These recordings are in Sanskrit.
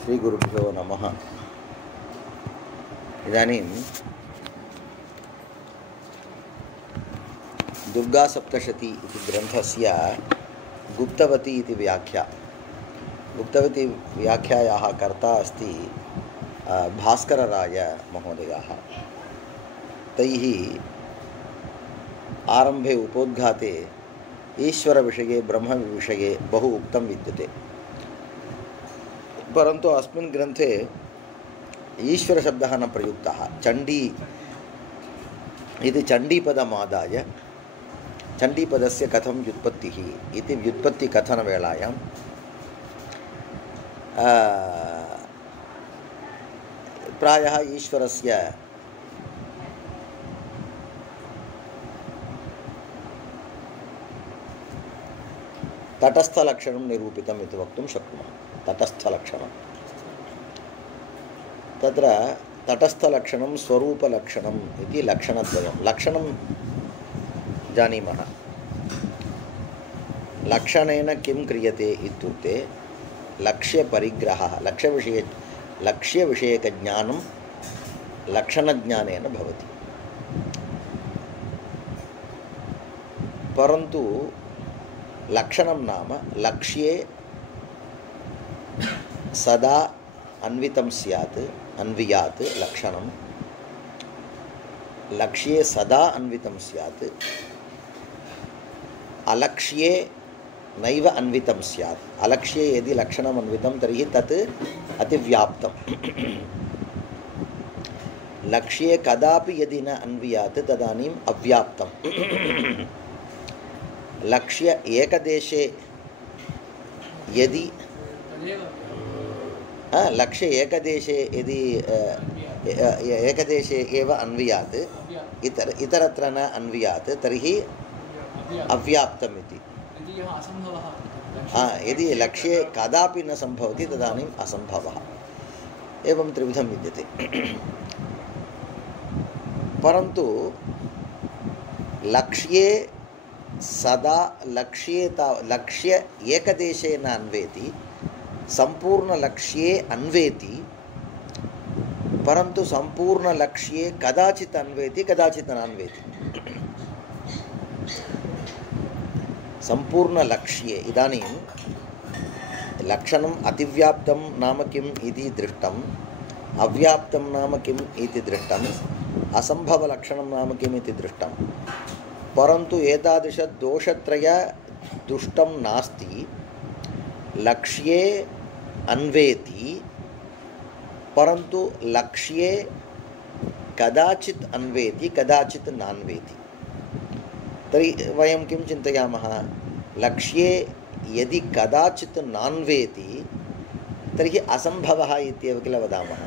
श्रीगुरुभ्यो नमः। इदानीं दुर्गासप्तशती इति ग्रन्थस्य गुप्तवती इति व्याख्या। गुप्तवती व्याख्यायाः कर्ता अस्ति भास्करराय महोदयः। तैः आरम्भे उपोद्घाते ईश्वरविषये ब्रह्मविषये बहु उक्तं विद्यते, परन्तु अस्मिन् ग्रन्थे ईश्वरशब्दः न प्रयुक्तः। चण्डी इति चण्डीपदमादाय चण्डीपदस्य कथं व्युत्पत्तिः इति व्युत्पत्तिकथनवेलायां प्रायः ईश्वरस्य तटस्थलक्षणं निरूपितम् इति वक्तुं शक्नुमः। तटस्थलक्षणं तत्र तटस्थलक्षणं स्वरूपलक्षणम् इति लक्षणद्वयं। लक्षणं जानीमः। लक्षणेन किं क्रियते इत्युक्ते लक्ष्यपरिग्रहः, लक्ष्यविषयकज्ञानं लक्षणज्ञानेन भवति। परन्तु लक्षणं नाम लक्ष्ये सदा अन्वितं स्यात्, अन्वियात् लक्षणं। लक्ष्ये सदा अन्वितं स्यात्, अलक्ष्ये नैव अन्वितं स्यात्। अलक्ष्ये यदि लक्षणम् अन्वितं तर्हि तत् अतिव्याप्तं। लक्ष्ये कदापि यदि न अन्वियात् तदानीम् अव्याप्तं। लक्ष्य एकदेशे यदि लक्ष्य एकदेशे यदि एकदेशे एव अन्वियात्, इतरत्र न अन्वियात् तर्हि अव्याप्तम् इति। यदि लक्ष्ये कदापि न सम्भवति तदानीम् असम्भवः। एवं त्रिविधं विद्यते। परन्तु लक्ष्ये सदा लक्ष्य एकदेशे न अन्वेति, सम्पूर्णलक्ष्ये अन्वेति, परन्तु सम्पूर्णलक्ष्ये कदाचित् अन्वेति, कदाचित् नान्वेति। सम्पूर्णलक्ष्ये इदानीं लक्षणम् अतिव्याप्तं नाम किम् इति दृष्टम्, अव्याप्तं नाम किम् इति दृष्टम्, असम्भवलक्षणं नाम किम् इति दृष्टम्। परन्तु एतादृशदोषत्रय दुष्टं नास्ति। लक्ष्ये अन्वेति, परन्तु लक्ष्ये कदाचित् अन्वेति, कदाचित् नान्वेति। तर्हि वयं किं चिन्तयामः? लक्ष्ये यदि कदाचित् नान्वेति तर्हि असम्भवः इत्येव किल वदामः।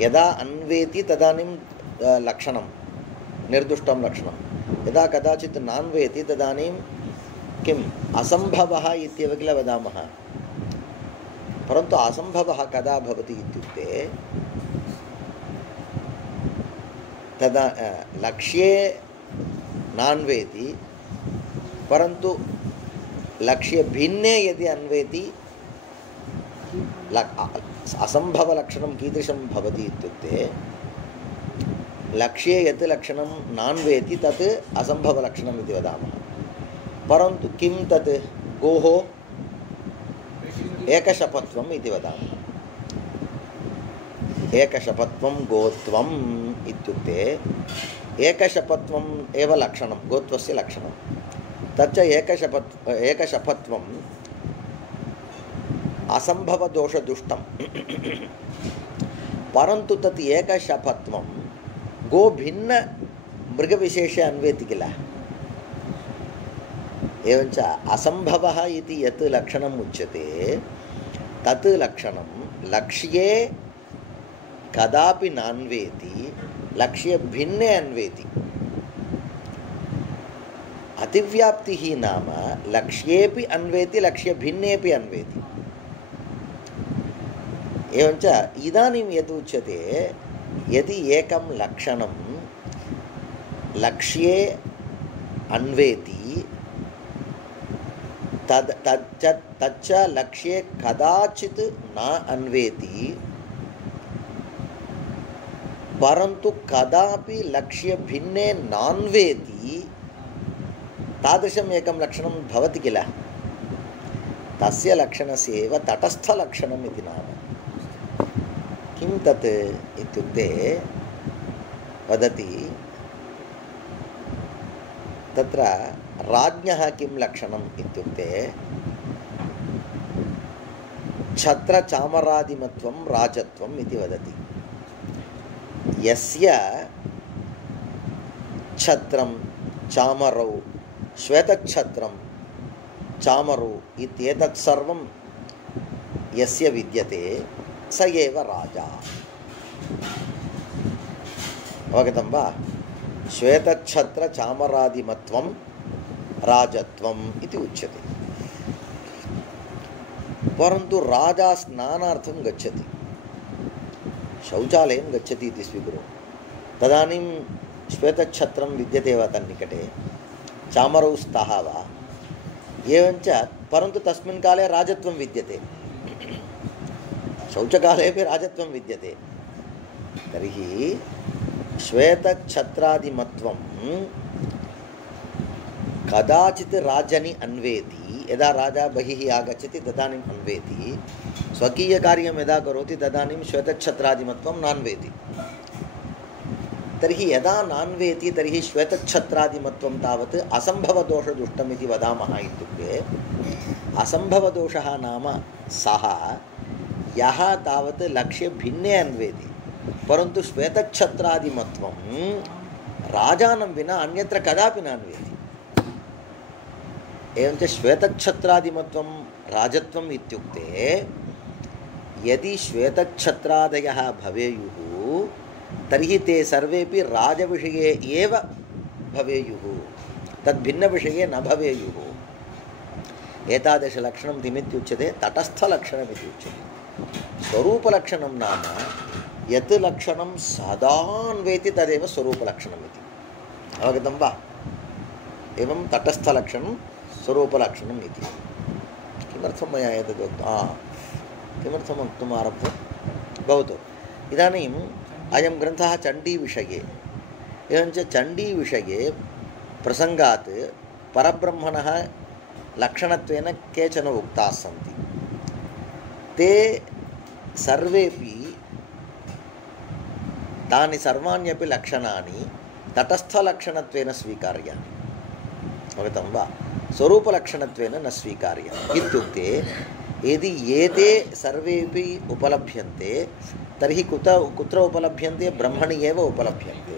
यदा अन्वेति तदानीं लक्षणं निर्दुष्टं लक्षणं, यदा कदाचित् नान्वेति तदानीं किम् असम्भवः इत्येव किल वदामः। परन्तु असम्भवः कदा भवति इत्युक्ते तदा लक्ष्ये नान्वेति, परन्तु लक्ष्यभिन्ने यदि अन्वेति असम्भवलक्षणं कीदृशं भवति इत्युक्ते लक्ष्ये यत् लक्षणं नान्वेति तत् असम्भवलक्षणम् इति वदामः। परन्तु किं तत्? गोः एकशपत्वम् इति वदामः। एकशपत्वं गोत्वम् इत्युक्ते एकशपत्वम् एव लक्षणं, गोत्वस्य लक्षणं। तच्च एकशपत्वम् असम्भवदोषदुष्टं। परन्तु तत् एकशपत्वं गोभिन्न मृगविशेषे अन्वेति किल। एवञ्च असम्भवः इति यत् लक्षणम् उच्यते तत् लक्षणं लक्ष्ये कदापि नान्वेति, लक्ष्यभिन्ने अन्वेति। अतिव्याप्तिः नाम लक्ष्येपि अन्वेति, लक्ष्यभिन्नेपि अन्वेति। एवञ्च इदानीं यद् उच्यते, यदि एकं लक्षणं लक्ष्ये अन्वेति तच्च लक्ष्ये कदाचित् न अन्वेति परन्तु कदापि लक्ष्ये भिन्ने नान्वेति तादृशम् एकं लक्षणं भवति किल तस्य लक्षणस्य एव तटस्थलक्षणम् इति नाम किं तत् इत्युक्ते वदति तत्र राज्ञः किं लक्षणम् इत्युक्ते छत्रचामरादिमत्वं राजत्वम् इति वदति यस्य छत्रं चामरौ श्वेतच्छत्रं चामरौ इत्येतत् सर्वं यस्य विद्यते स एव राजा अवगतं वा श्वेतच्छत्रचामरादिमत्वं राजत्वम् इति उच्यते परन्तु राजा स्नानार्थं गच्छति शौचालयं गच्छति इति स्वीकुरु तदानीं श्वेतच्छत्रं विद्यते वा तन्निकटे चामरौ स्तः वा एवञ्च परन्तु तस्मिन् काले राजत्वं विद्यते शौचकालेपि राजत्वं विद्यते तर्हि श्वेतच्छत्रादिमत्वं कदाचित् राजनि अन्वेति यदा राजा बहिः आगच्छति तदानीम् अन्वेति स्वकीयकार्यं यदा करोति तदानीं श्वेतच्छत्रादिमत्वं नान्वेति तर्हि यदा नान्वेति तर्हि श्वेतच्छत्रादिमत्वं तावत् असम्भवदोषदुष्टम् इति वदामः इत्युक्ते असम्भवदोषः नाम सः यः तावत् लक्ष्ये भिन्ने अन्वेति परन्तु श्वेतच्छत्रादिमत्वं राजानं विना अन्यत्र कदापि नान्वेति एवञ्च श्वेतच्छत्रादिमत्वं राजत्वम् इत्युक्ते यदि श्वेतच्छत्रादयः भवेयुः तर्हि ते सर्वेपि राजविषये एव भवेयुः तद्भिन्नविषये न भवेयुः एतादृशलक्षणं किमित्युच्यते तटस्थलक्षणमिति उच्यते स्वरूपलक्षणं नाम यत् लक्षणं सदा अन्वेति तदेव स्वरूपलक्षणमिति अवगतं वा एवं तटस्थलक्षणं स्वरूपलक्षणम् इति किमर्थं मया एतद् किमर्थं वक्तुम् आरब्धं भवतु इदानीम् अयं ग्रन्थः चण्डीविषये एवञ्च चण्डीविषये प्रसङ्गात् परब्रह्मणः लक्षणत्वेन केचन उक्ताः सन्ति ते सर्वेपि तानि सर्वाण्यपि लक्षणानि तटस्थलक्षणत्वेन स्वीकार्याणि अवगतं वा स्वरूपलक्षणत्वेन न स्वीकार्याणि इत्युक्ते यदि एते सर्वेपि उपलभ्यन्ते तर्हि कुत्र उपलभ्यन्ते ब्रह्मणि एव उपलभ्यन्ते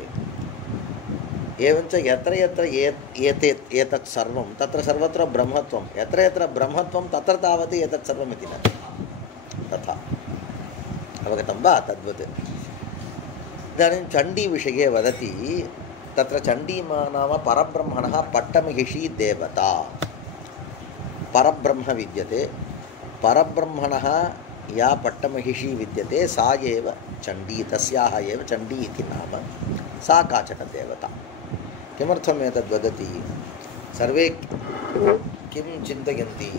एवञ्च यत्र यत्र एतत् सर्वं तत्र सर्वत्र ब्रह्मत्वं यत्र यत्र ब्रह्मत्वं तत्र तावत् एतत् सर्वमिति न तथा अवगतं वा तद्वत् इदानीं चण्डीविषये वदति तत्र चण्डी नाम परब्रह्मणः पट्टमहिषी देवता परब्रह्म विद्यते परब्रह्मणः या पट्टमहिषी विद्यते सा एव चण्डी तस्याः एव चण्डी इति नाम सा काचन देवता किमर्थम् एतद्वदति सर्वे किं चिन्तयन्ति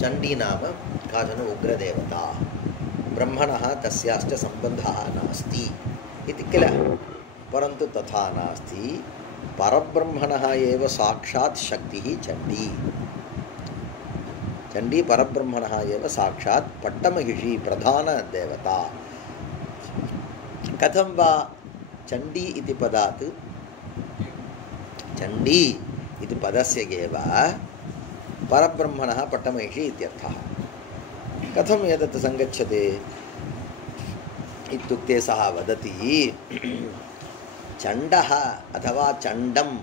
चण्डी नाम काचन उग्रदेवता ब्रह्मणः तस्याश्च सम्बन्धः नास्ति इति किल परन्तु तथा नास्ति परब्रह्मणः एव साक्षात् शक्तिः चण्डी चण्डी परब्रह्मणः एव साक्षात् पट्टमहिषी प्रधानदेवता कथं वा चण्डी इति पदात् चण्डी इति पदस्य एव परब्रह्मणः पट्टमहिषी इत्यर्थः कथम् एतत् सङ्गच्छते इत्युक्ते सः वदति चण्डः अथवा चण्डम्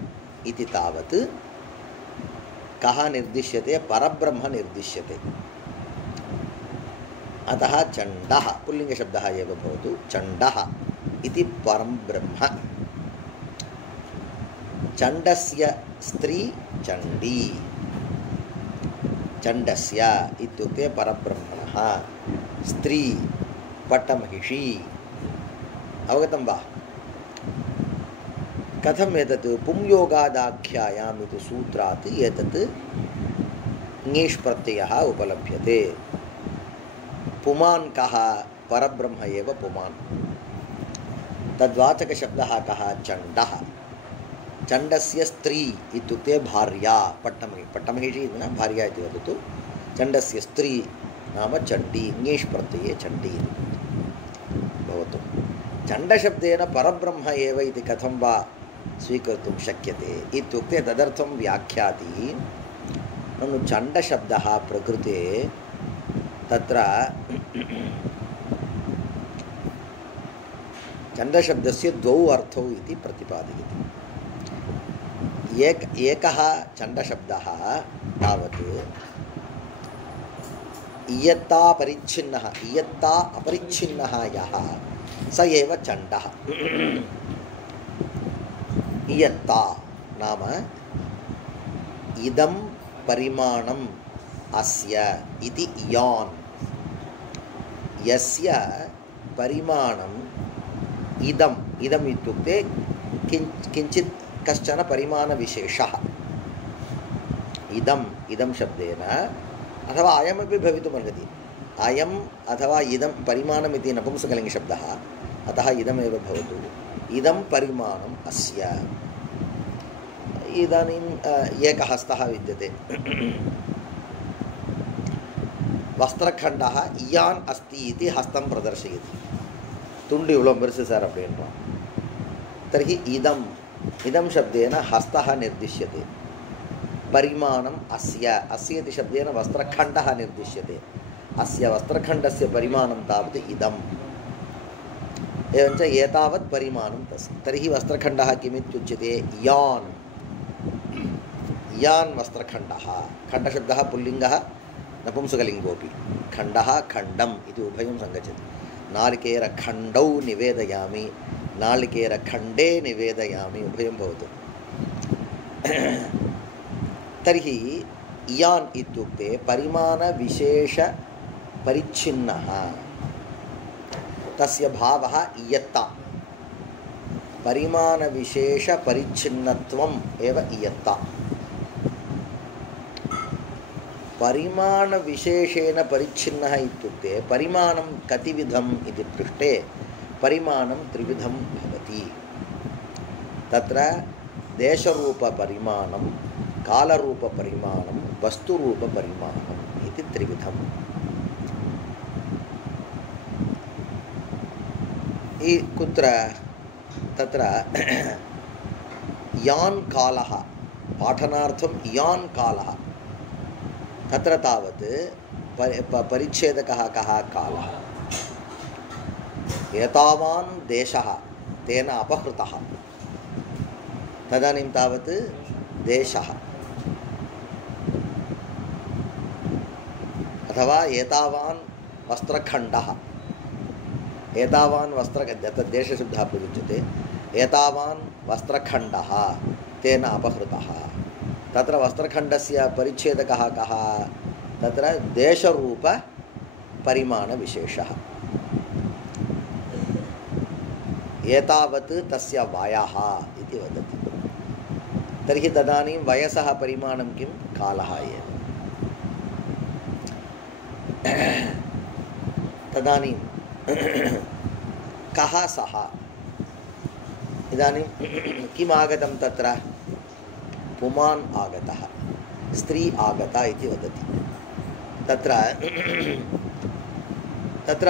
इति तावत् कः निर्दिश्यते परब्रह्म निर्दिश्यते अतः चण्डः पुल्लिङ्गशब्दः एव भवतु चण्डः इति परं ब्रह्म चण्डस्य स्त्री चण्डी चण्डस्य इत्युक्ते परब्रह्मणः स्त्री पट्टमहिषी अवगतं वा कथम् एतत् पुंयोगादाख्यायाम् इति सूत्रात् एतत् ङीष् प्रत्ययः उपलभ्यते। पुमान् कः? परब्रह्म एव पुमान्। तद्वाचकशब्दः कः? चण्डः। चण्डस्य स्त्री इत्युक्ते भार्या, पट्टमहिषी इति न, भार्या इति वदतु। चण्डस्य स्त्री नाम चण्डी, ङीष् प्रत्यये चण्डी भवतु। चण्डशब्देन परब्रह्म एव इति कथं वा स्वीकर्तुं शक्यते इत्युक्ते तदर्थं व्याख्याति ननु चण्डशब्दः प्रकृते तत्र चण्डशब्दस्य द्वौ अर्थौ इति प्रतिपादयति। एकः चण्डशब्दः तावत् इयत्ता परिच्छिन्नः, इयत्ता अपरिच्छिन्नः यः स एव चण्डः। इयत्ता नाम इदं परिमाणम् अस्य इति इयान्, यस्य परिमाणम् इदम्, इदम् इत्युक्ते किञ्चित् कश्चन परिमाणविशेषः। इदम्, इदं शब्देन अथवा अयमपि भवितुमर्हति। अयम् अथवा इदं परिमाणम् इति नपुंसकलिङ्गशब्दः, अतः इदमेव भवतु। इदं परिमाणम् अस्य। इदानीम् एकः हस्तः विद्यते, वस्त्रखण्डः इयान् अस्ति इति हस्तं प्रदर्शयति। तुण्डि इव्वलो पेरुसु सार् अप्पडिन्றான்। तर्हि इदम्, इदं शब्देन हस्तः निर्दिश्यते। परिमाणम् अस्य, अस्य इति शब्देन वस्त्रखण्डः निर्दिश्यते। अस्य वस्त्रखण्डस्य परिमाणं तावत् इदम्। एवञ्च एतावत् परिमाणं तस्य। तर्हि वस्त्रखण्डः किमित्युच्यते? यान्। यान् वस्त्रखण्डः। खण्डशब्दः पुल्लिङ्गः नपुंसकलिङ्गोऽपि। खण्डः खण्डम् इति उभयं सङ्गच्छति। नारिकेरखण्डौ निवेदयामि, नारिकेरखण्डे निवेदयामि, उभयं भवतु। तर्हि इयान् इत्युक्ते परिमाणविशेषपरिच्छिन्नः, तस्य भावः इयत्ता। परिमाणविशेषपरिच्छिन्नत्वम् एव इयत्ता। परिमाणविशेषेण परिच्छिन्नः इत्युक्ते परिमाणं कतिविधम् इति पृष्टे परिमाणं त्रिविधं भवति। तत्र देशरूपपरिमाणं, कालरूपपरिमाणं, वस्तुरूपपरिमाणम् इति त्रिविधम्। कुत्र तत्र यान् कालः, पाठनार्थं यान् कालः, तत्र तावत् परिच्छेदकः कः? कालः। एतावान् देशः तेन अपहृतः, तदानीं तावत् देशः। अथवा एतावान् वस्त्रखण्डः, एतावान् देशशब्दः प्रयुज्यते। एतावान् वस्त्रखण्डः तेन अपहृतः। तत्र वस्त्रखण्डस्य परिच्छेदकः कः? तत्र देशरूपपरिमाणविशेषः। एतावत् तस्य वयः इति वदति। तर्हि तदानीं वयसः परिमाणं किं? कालः एव। तदानीं कः सः? इदानीं किम् आगतं तत्र? पुमान् आगतः, स्त्री आगता इति वदति। तत्र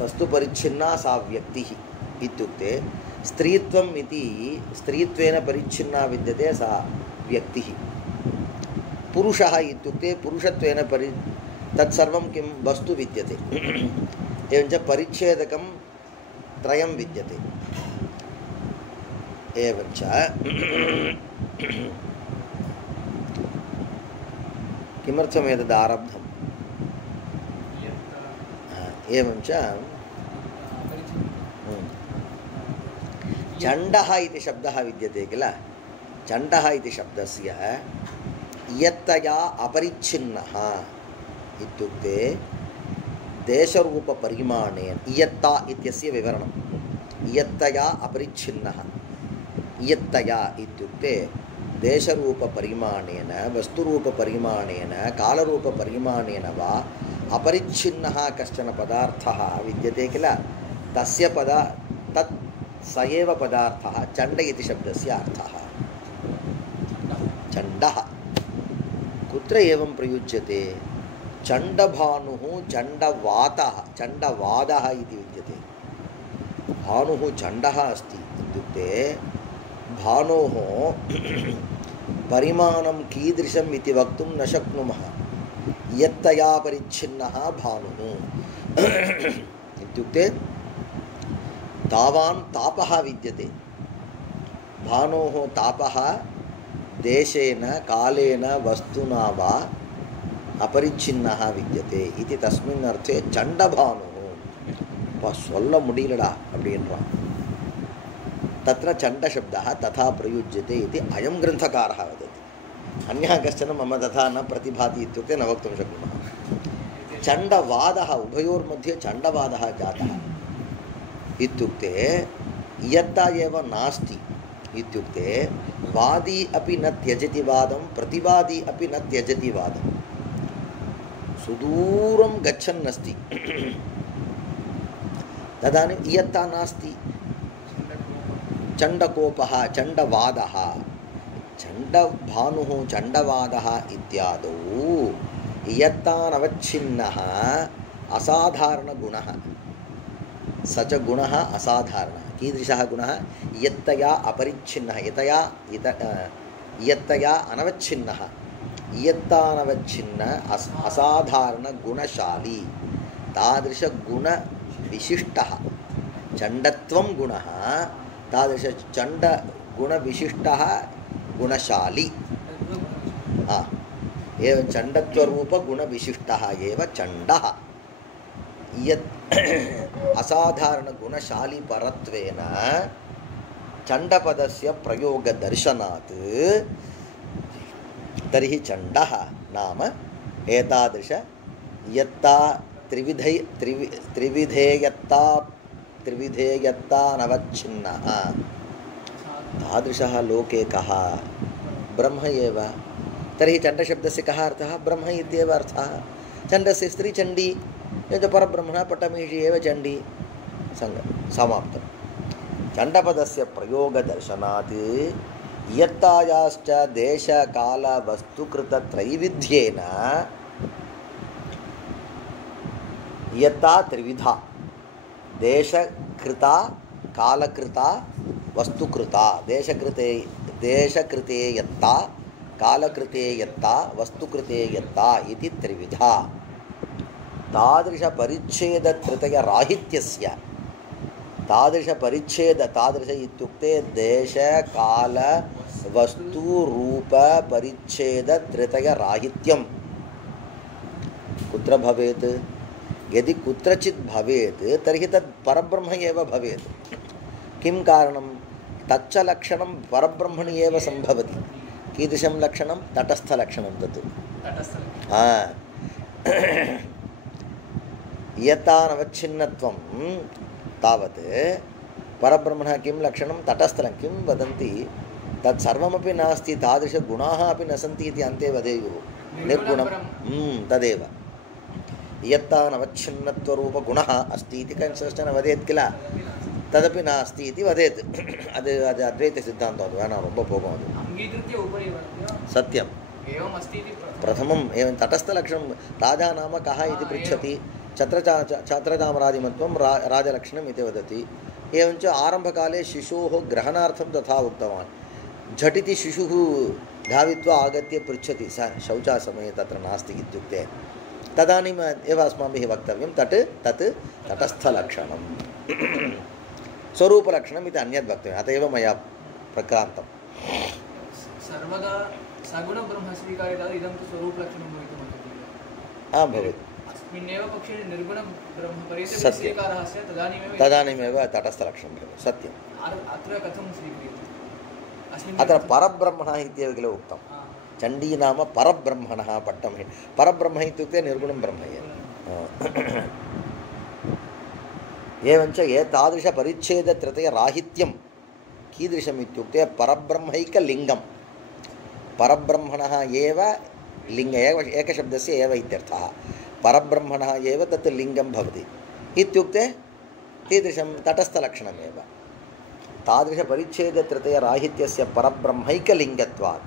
वस्तुपरिच्छिन्ना सा व्यक्तिः इत्युक्ते स्त्रीत्वम् इति स्त्रीत्वेन परिच्छिन्ना विद्यते सा व्यक्तिः। पुरुषः इत्युक्ते पुरुषत्वेन तत्सर्वं किं? वस्तु विद्यते। एवञ्च परिच्छेदकं त्रयं विद्यते। एवञ्च किमर्थम् एतद् आरब्धम्? एवञ्च चण्डः इति शब्दः विद्यते किल? चण्डः इति शब्दस्य इयत्तया अपरिच्छिन्नः इत्युक्ते देशरूपपरिमाणेन, इयत्ता इत्यस्य विवरणम्। इयत्तया अपरिच्छिन्नः, इयत्तया इत्युक्ते देशरूपपरिमाणेन वस्तुरूपपरिमाणेन कालरूपपरिमाणेन वा अपरिच्छिन्नः कश्चन पदार्थः विद्यते किल तस्य तत् स एव पदार्थः चण्ड इति शब्दस्य अर्थः चण्डः कुत्र एवं प्रयुज्यते चण्डभानुः चण्डवादः इति विद्यते भानुः चण्डः अस्ति इत्युक्ते भानोः परिमाणं कीदृशम् इति वक्तुं न शक्नुमः यत्तया परिच्छिन्नः भानुः इत्युक्ते तावान् तापः विद्यते भानोः तापः देशेन कालेन वस्तुना वा अपरिच्छिन्नः विद्यते इति तस्मिन् अर्थे चण्डभानुः சொல்ல முடியலடா அப்படின்றான் तत्र चण्डशब्दः तथा प्रयुज्यते इति अयं ग्रन्थकारः वदति अन्यः कश्चन मम तथा न प्रतिभाति इत्युक्ते न वक्तुं शक्नुमः चण्डवादः उभयोर्मध्ये चण्डवादः जातः इत्युक्ते यत्ता एव नास्ति इत्युक्ते वादी अपि न त्यजति वादं प्रतिवादी अपि न त्यजति वादं सुदूरं गच्छन् अस्ति तदानीं यत्ता नास्ति चण्डकोपः चण्डवादः चण्डभानुः चण्डवादः इत्यादौ यत्तानवच्छिन्नः असाधारणगुणः स च गुणः असाधारणः कीदृशः गुणः यत्तया अपरिच्छिन्नः यत्तया अनवच्छिन्नः यत्तानवच्छिन्न असाधारणगुणशाली तादृशगुणविशिष्टः चण्डत्वं गुणः तादृशचण्डगुणविशिष्टः गुणशाली एवं चण्डत्वरूपगुणविशिष्टः एव चण्डः यत् असाधारणगुणशाली परत्वेन चण्डपदस्य प्रयोगदर्शनात् तर्हि चण्डः नाम एतादृश यत्ता त्रिविधेयत्ता नवच्छिन्नः तादृशः लोके कः ब्रह्म एव तर्हि चण्डशब्दस्य कः अर्थः ब्रह्म इत्येव अर्थः चण्डस्य स्त्री चण्डी परब्रह्मणः पटमीषि एव चण्डी समाप्तं चण्डपदस्य प्रयोगदर्शनात् यत्तायाश्च देशकालवस्तुकृतत्रैविध्येन यत्ता त्रिविधा देशकृता कालकृता वस्तुकृता देशकृते यत्ता कालकृते यत्ता वस्तुकृते यत्ता इति त्रिविधा तादृशपरिच्छेदत्रयराहित्यस्य तादृश इत्युक्ते देशकालवस्तुरूपपरिच्छेदत्रयराहित्यं कुत्र भवेत् यदि कुत्रचित् भवेत् तर्हि तत् परब्रह्म एव भवेत् किं कारणं तच्च लक्षणं परब्रह्मणि एव सम्भवति कीदृशं लक्षणं तटस्थलक्षणं तत् यत्तानवच्छिन्नत्वं तावत् परब्रह्मणः किं लक्षणं तटस्थलं किं वदन्ति तत्सर्वमपि नास्ति तादृशगुणाः अपि न सन्ति इति अन्ते वदेयुः निर्गुणं तदेव यत्तानवच्छिन्नत्वरूपगुणः अस्ति इति कश्चन वदेत् किल तदपि नास्ति इति वदेत् அது अद्वैतसिद्धान्तं வேணாம் ரொம்ப போகும் அது सत्यं प्रथमम् एवं तटस्थलक्षणं राजा नाम कः इति पृच्छति छत्रचामरादिमत्वं राजलक्षणम् इति वदति एवञ्च आरम्भकाले शिशोः ग्रहणार्थं तथा उक्तवान् झटिति शिशुः धावित्वा आगत्य पृच्छति स शौचासमये तत्र नास्ति इत्युक्ते तदानीम् एव अस्माभिः वक्तव्यं तत् तटस्थलक्षणं स्वरूपलक्षणम् इति अन्यद् वक्तव्यम् अत एव मया प्रक्रान्तं सर्वदा सगुणब्रह्म स्वीकार्यता इदं तु स्वरूपलक्षणं भवितुमर्हति भवति अस्मिन्नेव पक्षे निर्गुणब्रह्म पर्यन्तं स्वीकारः स्यात् तदानीमेव तटस्थलक्षणं भवति सत्यम् अत्र कथं स्वीक्रियते अत्र परब्रह्मणः इत्येव किल उक्तं चण्डी नाम परब्रह्मणः पट्टं परब्रह्म इत्युक्ते निर्गुणं ब्रह्म एव एवञ्च एतादृशपरिच्छेदत्रयराहित्यं कीदृशम् इत्युक्ते परब्रह्मैकलिङ्गं परब्रह्मणः एव लिङ्ग एकशब्दस्य एव इत्यर्थः परब्रह्मणः एव तत् लिङ्गं भवति इत्युक्ते कीदृशं तटस्थलक्षणमेव तादृशपरिच्छेदत्रतयराहित्यस्य परब्रह्मैकलिङ्गत्वात्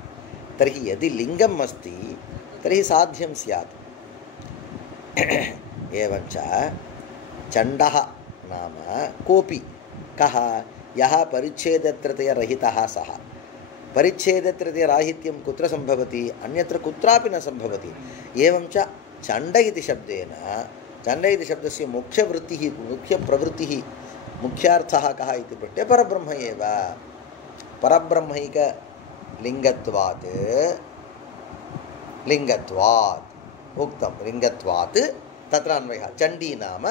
तर्हि यदि लिङ्गम् अस्ति तर्हि साध्यं स्यात् एवञ्च चण्डः नाम कोऽपि कः यः परिच्छेदत्रतयरहितः सः परिच्छेदत्रतयराहित्यं कुत्र सम्भवति अन्यत्र कुत्रापि न सम्भवति एवञ्च चण्ड इति शब्देन चण्ड इति शब्दस्य मुख्यवृत्तिः मुख्यप्रवृत्तिः मुख्यार्थः कः इति पृष्टे परब्रह्म एव परब्रह्मैकलिङ्गत्वात् लिङ्गत्वात् उक्तं लिङ्गत्वात् तत्र अन्वयः चण्डी नाम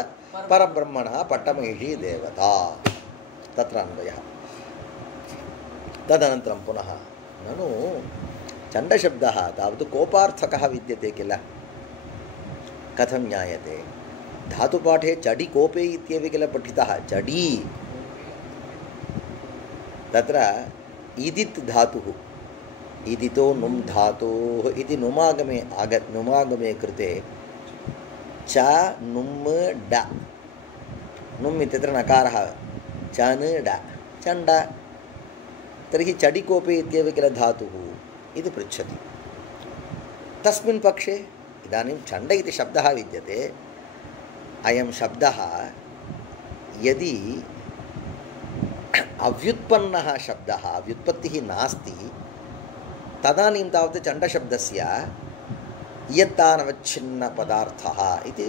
परब्रह्मणः पट्टमहिषी देवता तत्र अन्वयः तदनन्तरं पुनः ननु चण्डशब्दः तावत् कोपार्थकः विद्यते किल कथं ज्ञायते धातुपाठे चडि कोपे इत्येव किल पठितः चडी तत्र इदित् धातुः इदितो नुम् धातोः इति नुमागमे कृते च नुम् ड नुम् इत्यत्र नकारः च न ड चण्ड तर्हि चडिकोपे इत्येव किल धातुः इति पृच्छति तस्मिन् पक्षे इदानीं चण्ड इति शब्दः विद्यते अयं शब्दः यदि अव्युत्पन्नः शब्दः व्युत्पत्तिः नास्ति तदानीं तावत् चण्डशब्दस्य इयत्तानवच्छिन्नपदार्थः इति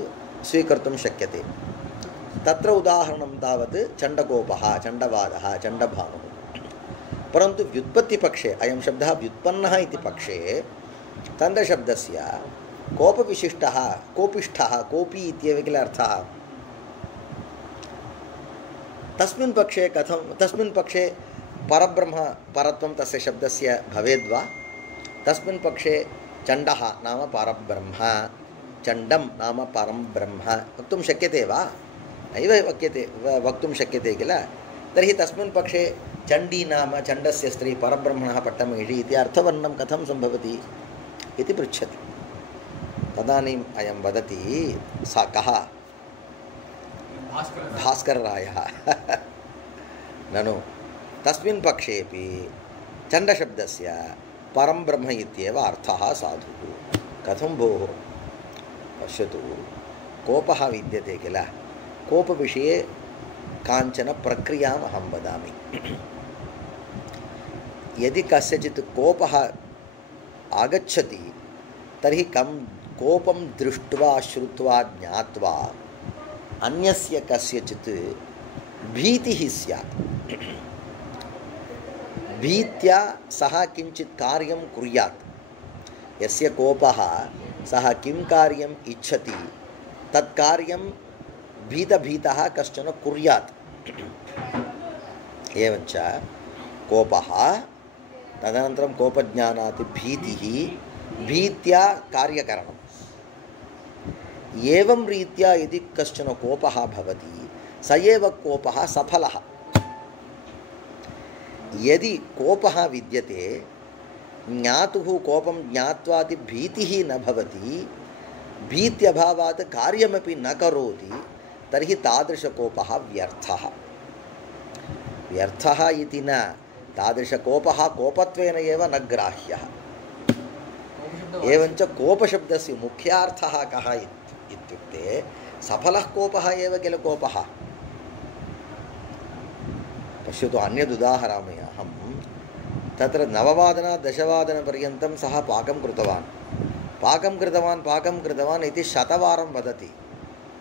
स्वीकर्तुं शक्यते तत्र उदाहरणं तावत् चण्डकोपः चण्डवादः चण्डभानुः परन्तु व्युत्पत्तिपक्षे अयं शब्दः व्युत्पन्नः इति पक्षे चण्डशब्दस्य कोपविशिष्टः कोपिष्ठः कोपी इत्येव किल अर्थः तस्मिन् पक्षे कथं तस्मिन् पक्षे परब्रह्म परत्वं तस्य शब्दस्य भवेद्वा तस्मिन् पक्षे चण्डः नाम परब्रह्म चण्डं नाम परं ब्रह्म वक्तुं शक्यते वा नैव वक्तुं शक्यते किल तर्हि तस्मिन् पक्षे चण्डी नाम चण्डस्य स्त्री परब्रह्मणः पट्टमहिषी इति अर्थवर्णनं कथं सम्भवति इति पृच्छति तदानीम् अयं वदति सा कः भास्कररायः ननु तस्मिन् पक्षेपि चण्डशब्दस्य परं ब्रह्म इत्येव अर्थः साधुः कथं भोः पश्यतु कोपः विद्यते किल कोपविषये काञ्चन प्रक्रियाम् अहं वदामि यदि कस्यचित् कोपः आगच्छति तर्हि कोपं दृष्ट्वा श्रुत्वा ज्ञात्वा अन्यस्य कस्यचित् भीतिः स्यात् भीत्या सः किञ्चित् कार्यं कुर्यात् यस्य कोपः सः किं कार्यम् इच्छति तत् कार्यं भीतः कश्चन कुर्यात् एवञ्च कोपः तदनन्तरं कोपज्ञानात् भीतिः भीत्या कार्यकरणम् एवं रीत्या यदि कश्चन कोपः भवति स एव कोपः सफलः यदि कोपः विद्यते ज्ञातुः कोपं ज्ञात्वाति भीतिः न भवति भीत्यभावात् कार्यमपि न करोति तर्हि तादृशकोपः व्यर्थः व्यर्थः इति न तादृशकोपः कोपत्वेन एव न ग्राह्यः एवञ्च कोपशब्दस्य मुख्यार्थः कः इत्युक्ते सफलः कोपः एव किल कोपः पश्यतु अन्यदुदाहरामि अहं तत्र 9वादनात् 10वादनपर्यन्तं सः पाकं कृतवान् इति 100 वारं वदति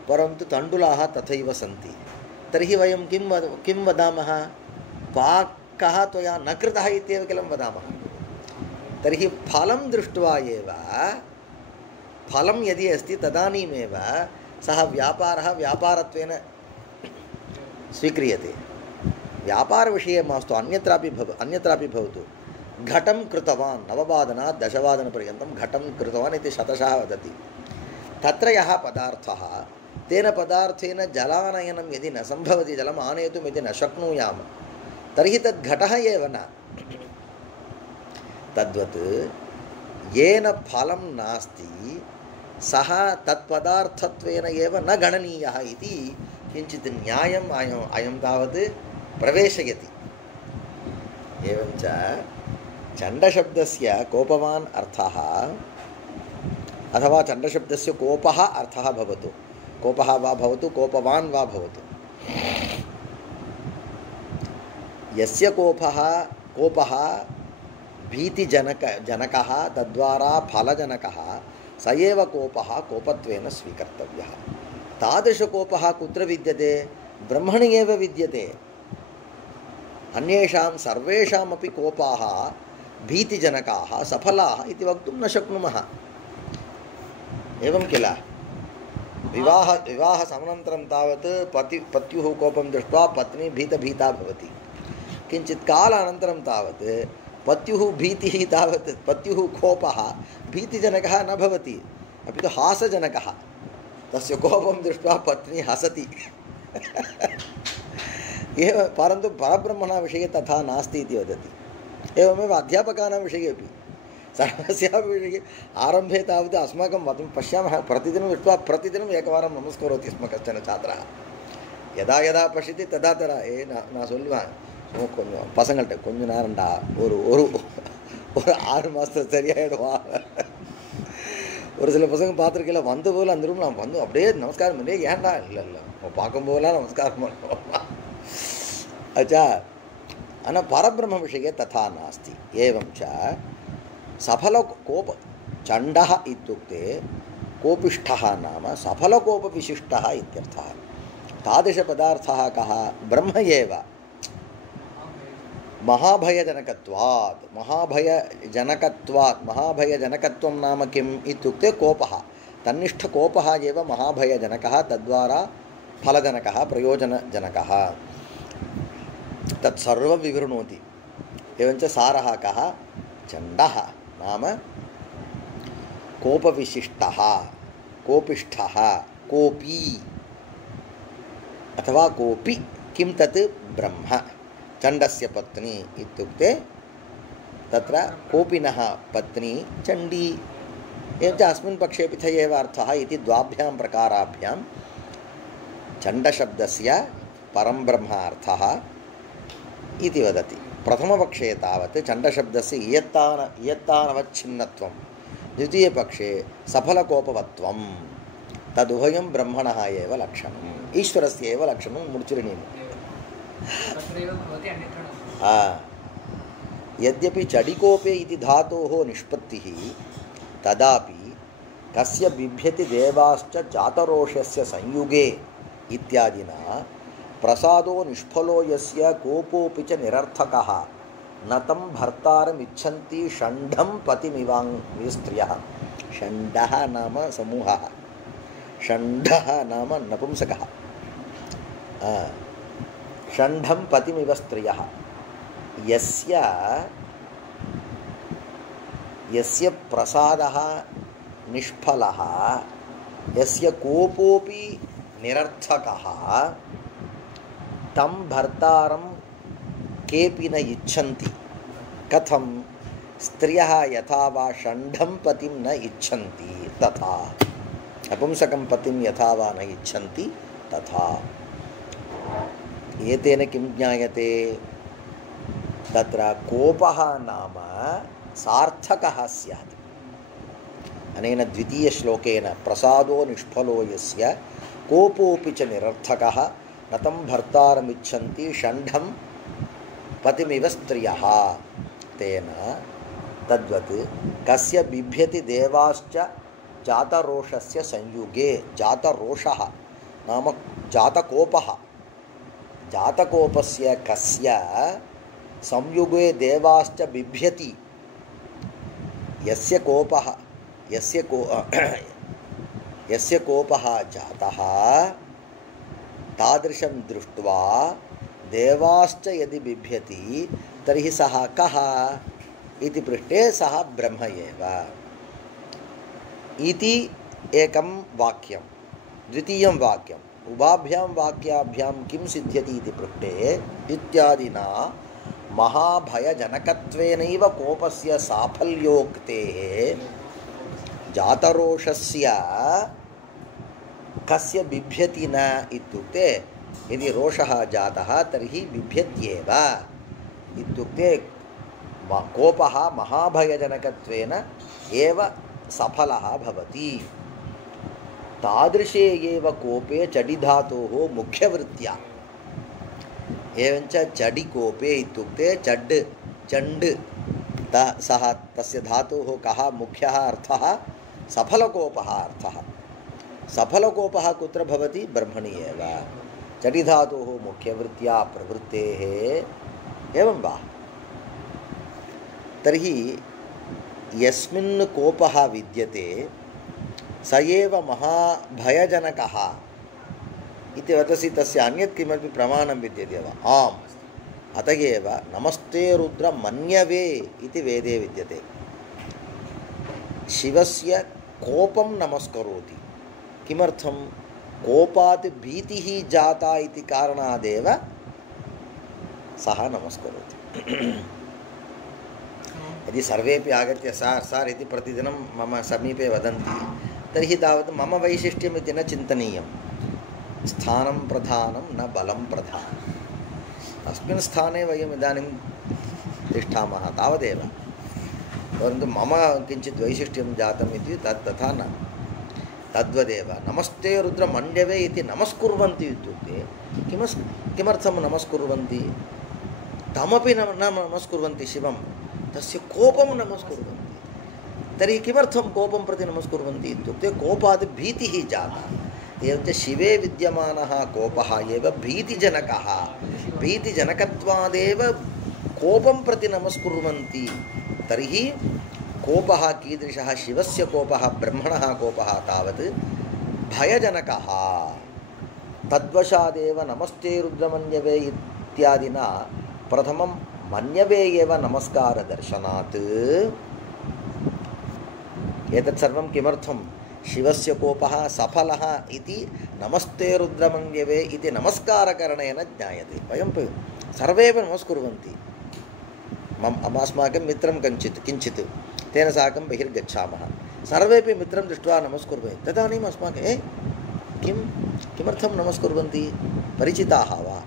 परन्तु तण्डुलाः तथैव सन्ति तर्हि वयं किं वदामः पाकः त्वया न कृतः इत्येव किल वदामः तर्हि फलं दृष्ट्वा एव फलं यदि अस्ति तदानीमेव सः व्यापारः व्यापारत्वेन स्वीक्रियते व्यापारविषये मास्तु अन्यत्रापि भवतु घटं कृतवान् 9वादनात् 10वादनपर्यन्तं घटं कृतवान् इति शतशः वदति तत्र यः पदार्थः तेन पदार्थेन जलानयनं यदि न सम्भवति जलम् आनेतुं यदि न शक्नुयाम तर्हि तद् घटः एव न तद्वत् येन फलं नास्ति सः तत्पदार्थत्वेन एव न गणनीयः इति किञ्चित् न्यायम् अयं तावत् प्रवेशयति। एवञ्च चण्डशब्दस्य कोपवान् अर्थः अथवा चण्डशब्दस्य कोपः अर्थः भवतु, कोपः वा भवतु कोपवान् वा भवतु, यस्य कोपः भीतिजनकः तद्वारा फलजनकः स एव कोपः कोपत्वेन स्वीकर्तव्यः। तादृशकोपः कुत्र विद्यते? ब्रह्मणि एव विद्यते। अन्येषां सर्वेषामपि कोपाः भीतिजनकाः सफलाः इति वक्तुं न शक्नुमः। एवं किल? विवाहसमनन्तरं तावत् पत्युः कोपं दृष्ट्वा पत्नी भीता भवति। किञ्चित् कालानन्तरं तावत् पत्युः भीतिः तावत् पत्युः कोपः भीतिजनकः न भवति, अपि तु हासजनकः। तस्य कोपं दृष्ट्वा पत्नी हसति। एव परन्तु परब्रह्मणः विषये तथा नास्ति इति वदति। एवमेव अध्यापकानां विषये अपि सर्वस्यापि विषये आरम्भे तावत् अस्माकं पश्यामः, प्रतिदिनं दृष्ट्वा प्रतिदिनम् एकवारं नमस्करोति स्म कश्चन छात्रः। यदा यदा पश्यति तदा तदा நான் சொல்லுவேன், கொஞ்சம் பசங்கள்கிட்ட கொஞ்ச நேரம்டா, ஒரு ஒரு ஒரு 6 மாதத்துல சரியாயிடுவா. ஒரு சில பசங்க பார்த்துருக்கல, வந்த போல அந்த ரூம் நான் வந்து அப்படியே நமஸ்காரம் பண்ணி ஏன்டா இல்லை பார்க்கும் போதெல்லாம் நமஸ்காரம் பண்ணுவோம் अच्छा। अन परब्रह्मविषये तथा नास्ति। एवं च सफलकोप चण्डः इत्युक्ते कोपिष्ठः नाम सफलकोपविशिष्टः इत्यर्थः। तादृशपदार्थः कः? ब्रह्म एव। महाभयजनकत्वात् महाभयजनकत्वं नाम किम् इत्युक्ते कोपः। तन्निष्ठकोपः एव महाभयजनकः, तद्वारा फलजनकः प्रयोजनजनकः। तत्सर्वं विवृणोति। एवञ्च सारः कः? चण्डः नाम कोपविशिष्टः, कोपिष्ठः, कोपी अथवा कोपि। किं तत्? ब्रह्म। चण्डस्य पत्नी इत्युक्ते तत्र कोपिनः पत्नी चण्डी। एवञ्च अस्मिन् पक्षेऽपि थ एव अर्थः इति द्वाभ्यां प्रकाराभ्यां चण्डशब्दस्य परं ब्रह्म अर्थः इति वदति। प्रथमपक्षे तावत् चण्डशब्दस्य इयत्तानवच्छिन्नत्वं, द्वितीयपक्षे सफलकोपवत्वं। तदुभयं ब्रह्मणः एव लक्षणम्, ईश्वरस्य एव लक्षणं मुचुरिणीम्। यद्यपि चडिकोपे इति धातोः निष्पत्तिः, तदापि कस्य बिभ्यति देवाश्च जातरोषस्य संयुगे इत्यादिना प्रसादो निष्फलो यस्य कोपोऽपि च निरर्थकः न तं भर्तारमिच्छन्ति षण्ढं पतिमिवां स्त्रियः। षण्ढः नाम समूहः, षण्ढः नाम नपुंसकः। षण्ढं पतिमिव स्त्रियः। यस्य प्रसादः निष्फलः, यस्य कोपोऽपि निरर्थकः, तं भर्तारं केऽपि न इच्छन्ति। कथं? स्त्रियः यथा वा षण्ढं पतिं न इच्छन्ति तथा, नपुंसकं पतिं यथा वा न इच्छन्ति तथा। एतेन किं ज्ञायते? तत्र कोपः नाम सार्थकः स्यात्। अनेन द्वितीयश्लोकेन प्रसादो निष्फलो यस्य कोपोऽपि च निरर्थकः न तं भर्तारमिच्छन्ति षण्ढं पतिमिव स्त्रियः। तेन तद्वत् कस्य बिभ्यति देवाश्च जातरोषस्य संयुगे। जातरोषः नाम जातकोपः। जातकोपस्य कस्य संयुगे देवाश्च बिभ्यति, यस्य कोपः जातः, तादृशं दृष्ट्वा देवाश्च यदि बिभ्यति तर्हि सः कः इति पृष्टे सः ब्रह्म एव इति एकं वाक्यं। द्वितीयं वाक्यम् उभाभ्यां वाक्याभ्यां किं सिद्ध्यति इति पृष्टे इत्यादिना महाभयजनकत्वेनैव कोपस्य साफल्योक्तेः जातरोषस्य कस्य बिभ्यति न इत्युक्ते यदि रोषः जातः तर्हि बिभ्यत्येव इत्युक्ते कोपः महाभयजनकत्वेन एव सफलः भवति। तादृशे एव कोपे चडिधातोः मुख्यवृत्त्या एवञ्च चडिकोपे इत्युक्ते चड् चण्ड् सः तस्य धातोः कः मुख्यः अर्थः सफलकोपः अर्थः। सफलकोपः कुत्र भवति? ब्रह्मणि एव। चडिधातोः मुख्यवृत्त्या प्रवृत्तेः एवं वा? तर्हि यस्मिन् कोपः विद्यते स एव महाभयजनकः इति वदसि तस्य अन्यत् किमपि प्रमाणं विद्यते वा? आम्, अत एव नमस्ते रुद्र मन्यवे इति वेदे विद्यते। शिवस्य कोपं नमस्करोति। किमर्थं? कोपात् भीतिः जाता इति कारणादेव सः नमस्करोति। यदि सर्वेपि आगत्य सार् सार् इति प्रतिदिनं मम समीपे वदन्ति तर्हि तावत् मम वैशिष्ट्यम् इति न चिन्तनीयं। स्थानं प्रधानं न बलं प्रधानम्। अस्मिन् स्थाने वयम् इदानीं तिष्ठामः तावदेव, परन्तु मम किञ्चित् वैशिष्ट्यं जातम् इति तथा न। तद्वदेव नमस्ते रुद्र मण्डवे इति नमस्कुर्वन्ति इत्युक्ते किमर्थं नमस्कुर्वन्ति? तमपि न नमस्कुर्वन्ति शिवं, तस्य कोपं नमस्कुर्वन्ति। तर्हि किमर्थं कोपं प्रति नमस्कुर्वन्ति इत्युक्ते कोपात् भीतिः जाता। एवञ्च शिवे विद्यमानः कोपः एव भीतिजनकः। भीतिजनकत्वादेव कोपं प्रति नमस्कुर्वन्ति। तर्हि कोपः कीदृशः? शिवस्य कोपः, ब्रह्मणः कोपः तावत् भयजनकः। तद्वशादेव नमस्ते रुद्रमन्यवे इत्यादिना प्रथमं मन्यवे एव नमस्कारदर्शनात्। एतत् सर्वं किमर्थं? शिवस्य कोपः सफलः इति नमस्ते रुद्रमन्यवे इति नमस्कारकरणेन ज्ञायते। वयं सर्वे नमस्कुर्वन्ति। अस्माकं मित्रं किञ्चित् तेन साकं बहिर्गच्छामः, सर्वेपि मित्रं दृष्ट्वा नमस्कुर्वन्ति। तदानीम् अस्माकं किमर्थं नमस्कुर्वन्ति? परिचिताः वा?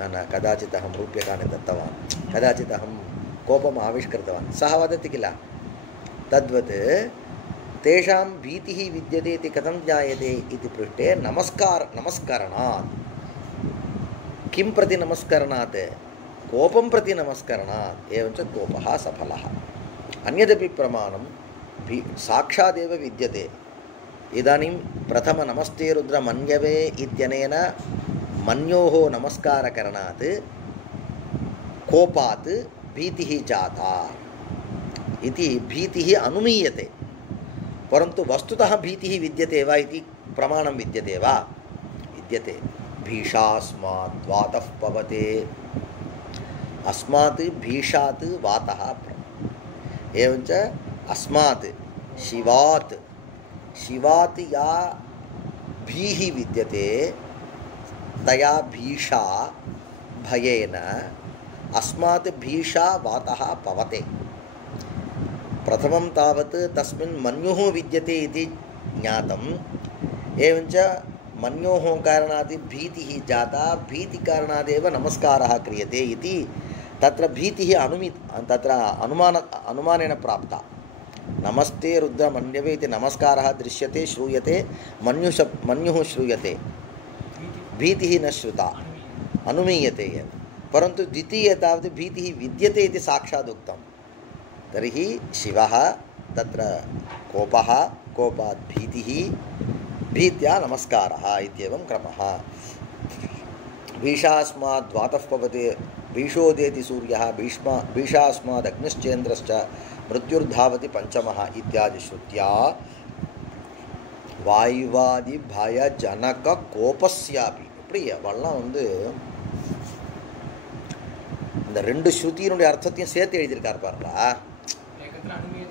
न, कदाचित् अहं रूप्यकाणि दत्तवान्, कदाचित् अहं कोपम् आविष्कृतवान्, सः वदति किल। तद्वत् तेषां भीतिः विद्यते इति कथं ज्ञायते इति पृष्टे नमस्करणात्। किं प्रति नमस्करणात्? कोपं प्रति नमस्करणात्। एवञ्च कोपः सफलः। अन्यदपि प्रमाणं साक्षादेव विद्यते। इदानीं प्रथम नमस्ते रुद्र मन्यवे इत्यनेन मन्योः नमस्कारकरणात् कोपात् भीतिः जाता इति भीतिः अनुमीयते। परन्तु वस्तुतः भीतिः विद्यते वा इति प्रमाणं विद्यते वा? विद्यते। भीषास्मात् वातः पवते। अस्मात् भीषात् वातः एवञ्च अस्मात् शिवात् या भीः विद्यते तया भीषा भयेन अस्मात् भीषा वातः पवते। प्रथमं तावत् तस्मिन् मन्युः विद्यते इति ज्ञातम्। एवञ्च मन्योः कारणात् भीतिः जाता, भीतिकारणादेव नमस्कारः क्रियते इति तत्र भीतिः तत्र अनुमानेन प्राप्ता। नमस्ते रुद्र मन्यवे इति नमस्कारः दृश्यते, श्रूयते, मन्युः श्रूयते, भीतिः न श्रुता, अनुमीयते एव। परन्तु द्वितीये तावत् भीतिः विद्यते इति साक्षात् उक्तं। तर्हि शिवः तत्र कोपः, कोपात् भीतिः, भीत्या नमस्कारः इत्येवं क्रमः। भीषास्माद् वातः पवते, भीषोदेति सूर्यः, भीषास्माद् अग्निश्चेन्द्रश्च, मृत्युर्धावति पंचमः इत्यादि श्रुत्या வாயுவாதி பயஜனக கோபஸ்யாபி. இப்படி வள்ளம் இந்த ரெண்டு ஸ்ருதியினுடைய அர்த்தத்தையும் சேர்த்து எழுதியிருக்கார் பாருங்களா.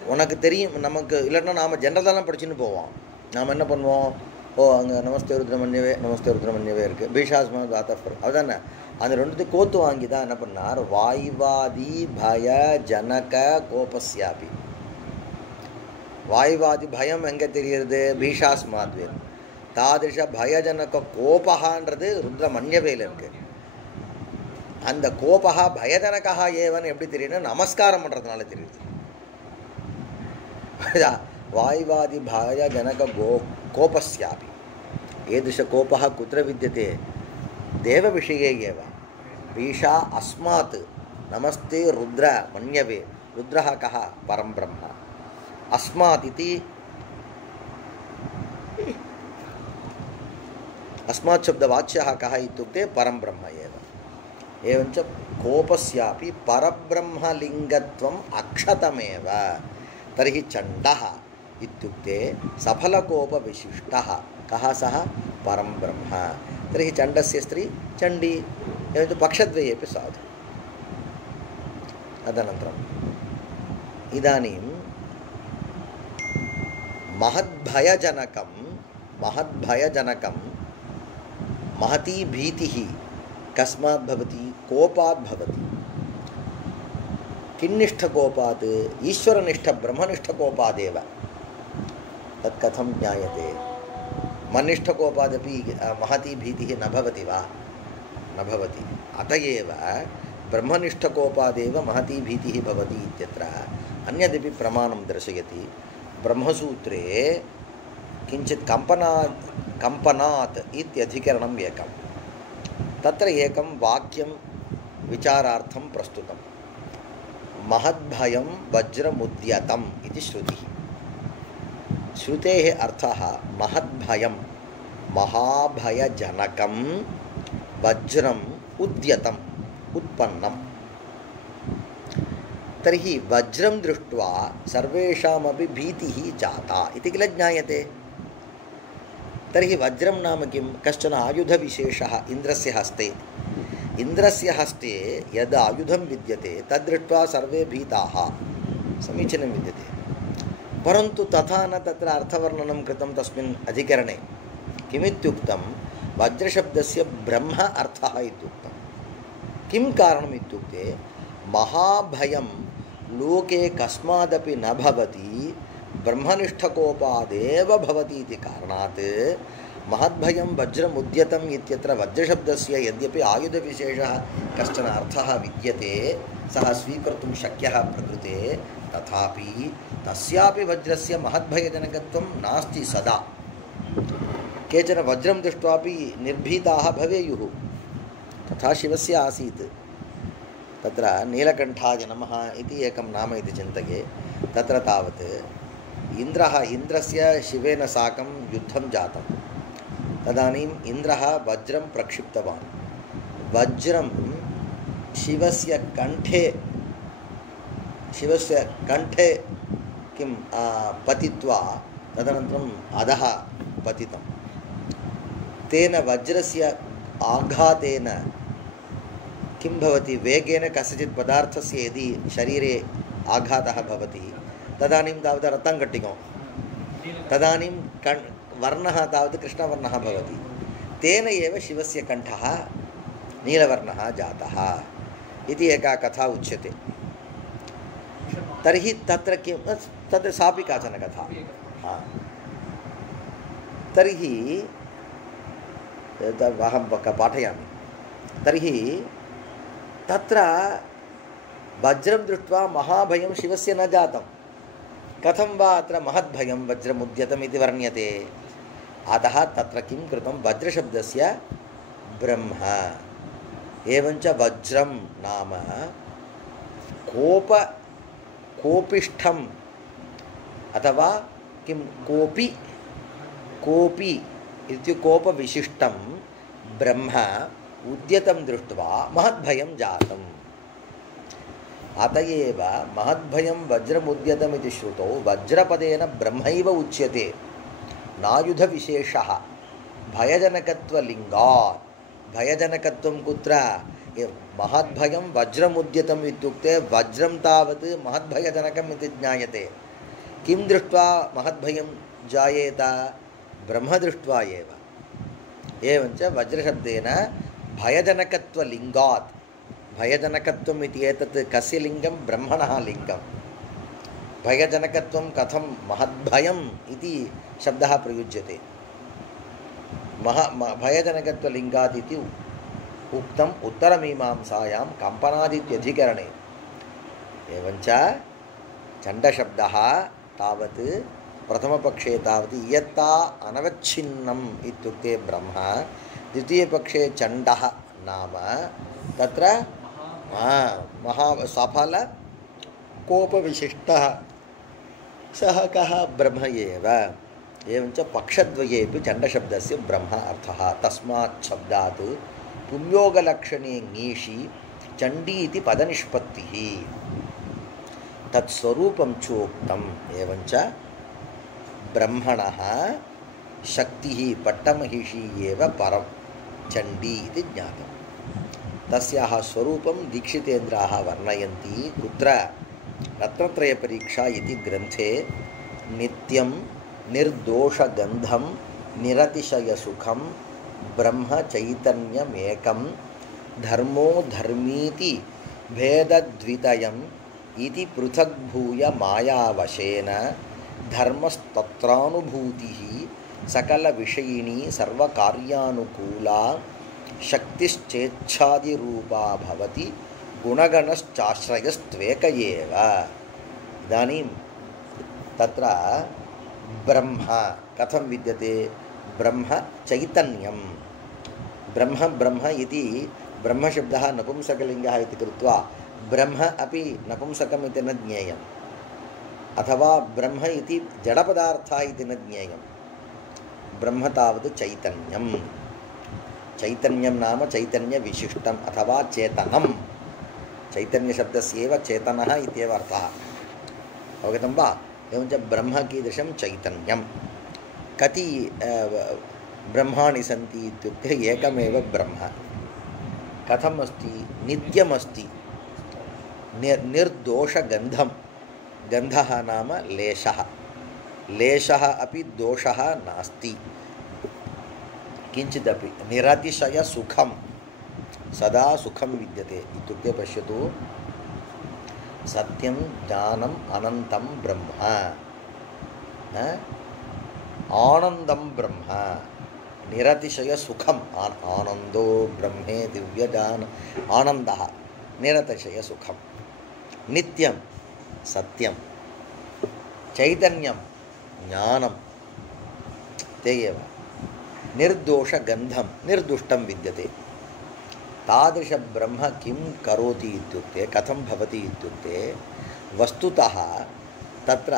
உனக்கு தெரியும், நமக்கு இல்லைன்னா நாம் ஜென்ரலாக படிச்சுன்னு போவோம். நாம் என்ன பண்ணுவோம், ஓ அங்கே நமஸ்தே ருத்ரமன்யவே இருக்குது, பீஷாஸ்மா தாத்தப்பர் அதுதானே. அந்த ரெண்டுத்தையும் கோத்து வாங்கி தான் என்ன பண்ணார், வாய்வாதி பய ஜனக கோபஸ்யாபி. வாய்வாதி பயம் எங்கே தெரியுது, பீஷாஸ்மாத்வேர். தாதிருஷ பயஜனக கோபகான்றது ருத்ர மன்யவேல இருக்கு. அந்த கோபகா பயஜனகா ஏவன் எப்படி தெரியுதுன்னா நமஸ்காரம் பண்ணுறதுனால தெரியுது. வாய்வாதி பய ஜனக கோபஸ்யாபி. ஏதுஷ கோபः कुत्र विद्यते, देवविषये एव. भीषा अस्मात् नमस्ते रुद्र मन्यवे. रुद्रः कः, परं ब्रह्म. अस्मात् इति अस्मात् शब्दवाच्यः कः इत्युक्ते परं ब्रह्म एव. एवञ्च कोपस्यापि परब्रह्मलिङ्गत्वम् अक्षतमेव. तर्हि चण्डः इत्युक्ते सफलकोपविशिष्टः. कः सः, परं ब्रह्म. तर्हि चण्डस्य स्त्री चण्डी. एवञ्च पक्षद्वयेपि साधु. तदनन्तरम् इदानीं महद्भयजनकं महती भीतिः कस्मात् भवति, कोपात् भवति. किन्निष्ठकोपात्, ईश्वरनिष्ठब्रह्मनिष्ठकोपादेव. तत् कथं ज्ञायते, मन्निष्ठकोपादपि महती भीतिः न भवति वा, न भवति. अत एव ब्रह्मनिष्ठकोपादेव महती भीतिः भवति इत्यत्र अन्यदपि प्रमाणं दर्शयति. ब्रह्मसूत्रे किञ्चित् कम्पनात् इत्यधिकरणम् एकं. तत्र एकं वाक्यं विचारार्थं प्रस्तुतं. महद्भयं वज्रमुद्यतम् इति श्रुतिः. श्रुतेः अर्थः महद्भयं महाभयजनकं वज्रम् उद्यतम् उत्पन्नम्. तर्हि वज्रं दृष्ट्वा सर्वेषामपि भीतिः जाता इति किल ज्ञायते. तर्हि वज्रं नाम किं, कश्चन आयुधविशेषः इन्द्रस्य हस्ते. इन्द्रस्य हस्ते यद् आयुधं विद्यते तद्दृष्ट्वा सर्वे भीताः, समीचीनं विद्यते. परन्तु तथा न तत्र अर्थवर्णनं कृतं तस्मिन् अधिकरणे. किमित्युक्तं, वज्रशब्दस्य ब्रह्म अर्थः इत्युक्तं. किं कारणम् इत्युक्ते, महाभयं लोके कस्मादपि न भवति, ब्रह्मनिष्ठकोपादेव भवति इति कारणात् महद्भयं वज्रमुद्यतम् इत्यत्र वज्रशब्दस्य यद्यपि आयुधविशेषः कश्चन अर्थः विद्यते, सः स्वीकर्तुं शक्यः प्रकृते, तथापि तस्यापि वज्रस्य महद्भयजनकत्वं नास्ति सदा. केचन वज्रं दृष्ट्वापि निर्भीताः भवेयुः. तथा शिवस्य आसीत्. तत्र नीलकण्ठाय नमः इति एकं नाम इति चिन्तये. तत्र तावत् इन्द्रस्य शिवेन साकं युद्धं जातं. तदानीम् इन्द्रः वज्रं प्रक्षिप्तवान्. वज्रं शिवस्य कण्ठे किं पतित्वा तदनन्तरम् अधः पतितं. तेन वज्रस्य आघातेन किं भवति, वेगेन कस्यचित् पदार्थस्य यदि शरीरे आघातः भवति तदानीं तावत् रत्तङ्कट्टिकं, तदानीं वर्णः तावत् कृष्णवर्णः भवति. तेन एव शिवस्य कण्ठः नीलवर्णः जातः इति एका कथा उच्यते. तर्हि तत्र किं, तत् सापि काचन कथा. तर्हि अहं पाठयामि. तर्हि तत्र वज्रं दृष्ट्वा महाभयं शिवस्य न जातं. कथं वा अत्र महद्भयं वज्रमुद्यतम् इति वर्ण्यते. अतः तत्र किं कृतं, वज्रशब्दस्य ब्रह्म. एवञ्च वज्रं नाम कोपिष्ठम् अथवा किं कोपि इत्युक्ते कोपविशिष्टं ब्रह्म उद्यतं दृष्ट्वा महद्भयं जातम्. अत एव महद्भयं वज्रमुद्यतमिति श्रुतौ वज्रपदेन ब्रह्मैव उच्यते. नायुधविशेषः भयजनकत्वलिङ्गात्. भयजनकत्वं कुत्र, महद्भयं वज्रमुद्यतम् इत्युक्ते वज्रं तावत् महद्भयजनकम् इति ज्ञायते. किं दृष्ट्वा महद्भयं जायेत, ब्रह्म दृष्ट्वा एव. एवञ्च वज्रशब्देन भयजनकत्वलिङ्गात् भयजनकत्वम् इति एतत् कस्य लिङ्गं ब्रह्मणः लिङ्गं भयजनकत्वं कथं महद्भयम् इति शब्दः प्रयुज्यते भयजनकत्वलिङ्गात् इति उक्तम् उत्तरमीमांसायां कम्पनादित्यधिकरणे एवञ्च चण्डशब्दः तावत् प्रथमपक्षे तावत् इयत्ता अनवच्छिन्नम् इत्युक्ते ब्रह्म द्वितीयपक्षे चण्डः नाम तत्र सफल कोपविशिष्टः सः कः ब्रह्म एव एवञ्च पक्षद्वयेपि चण्डशब्दस्य ब्रह्म अर्थः तस्मात् शब्दात् पुंयोगलक्षणे ङीषि चण्डी इति पदनिष्पत्तिः तत्स्वरूपं चोक्तम् एवञ्च ब्रह्मणः शक्तिः पट्टमहिषी एव परं चण्डी इति ज्ञातं तस्याः स्वरूपं दीक्षितेन्द्राः वर्णयन्ति कुत्र रत्नत्रयपरीक्षा इति ग्रन्थे नित्यं निर्दोषगन्धं निरतिशयसुखं ब्रह्मचैतन्यमेकं धर्मो धर्मीति भेदद्वितयम् इति पृथग्भूय मायावशेन धर्मस्तत्रानुभूतिः सकलविषयिणी सर्वकार्यानुकूला शक्तिश्चेच्छादिरूपा भवति गुणगणश्चाश्रयस्त्वेक एव इदानीं तत्र ब्रह्म कथं विद्यते ब्रह्म चैतन्यं ब्रह्म ब्रह्म इति ब्रह्मशब्दः नपुंसकलिङ्गः इति कृत्वा ब्रह्म अपि नपुंसकम् इति न ज्ञेयम् अथवा ब्रह्म इति जडपदार्थः इति न ज्ञेयं ब्रह्म तावत् चैतन्यं चैतन्यं नाम चैतन्यविशिष्टम् अथवा चेतनं चैतन्यशब्दस्यैव चेतनः इत्येव अर्थः अवगतं वा एवञ्च ब्रह्म कीदृशं चैतन्यं कति ब्रह्माणि सन्ति इत्युक्ते एकमेव ब्रह्म कथम् अस्ति नित्यमस्ति निर्दोषगन्धं गन्धः नाम लेशः लेशः अपि दोषः नास्ति किञ्चिदपि निरतिशयसुखं सदा सुखं विद्यते इत्युक्ते पश्यतु सत्यं ज्ञानम् अनन्तं ब्रह्म आनन्दं ब्रह्म निरतिशयसुखम् आनन्दो ब्रह्मे दिव्यजान आनन्दः निरतिशयसुखं नित्यं सत्यं चैतन्यं ज्ञानं ते एव निर्दोषगन्धं निर्दुष्टं विद्यते तादृशब्रह्म किं करोति इत्युक्ते कथं भवति इत्युक्ते वस्तुतः तत्र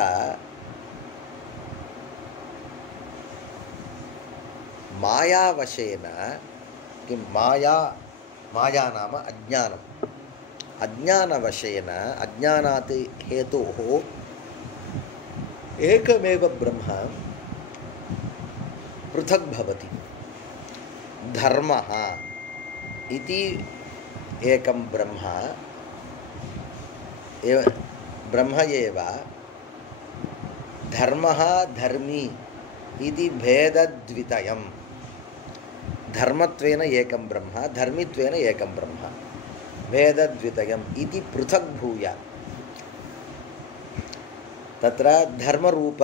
मायावशेन किं माया नाम अज्ञानम् अज्ञानवशेन अज्ञानात् हेतोः एकमेव ब्रह्म पृथक् भवति धर्मः इति एकं ब्रह्म एव धर्मः धर्मी इति भेदद्वितयम् धर्मत्वेन एकं ब्रह्म धर्मित्वेन एकं ब्रह्म भेदद्वितयम् इति पृथक् भूय तत्र धर्मरूप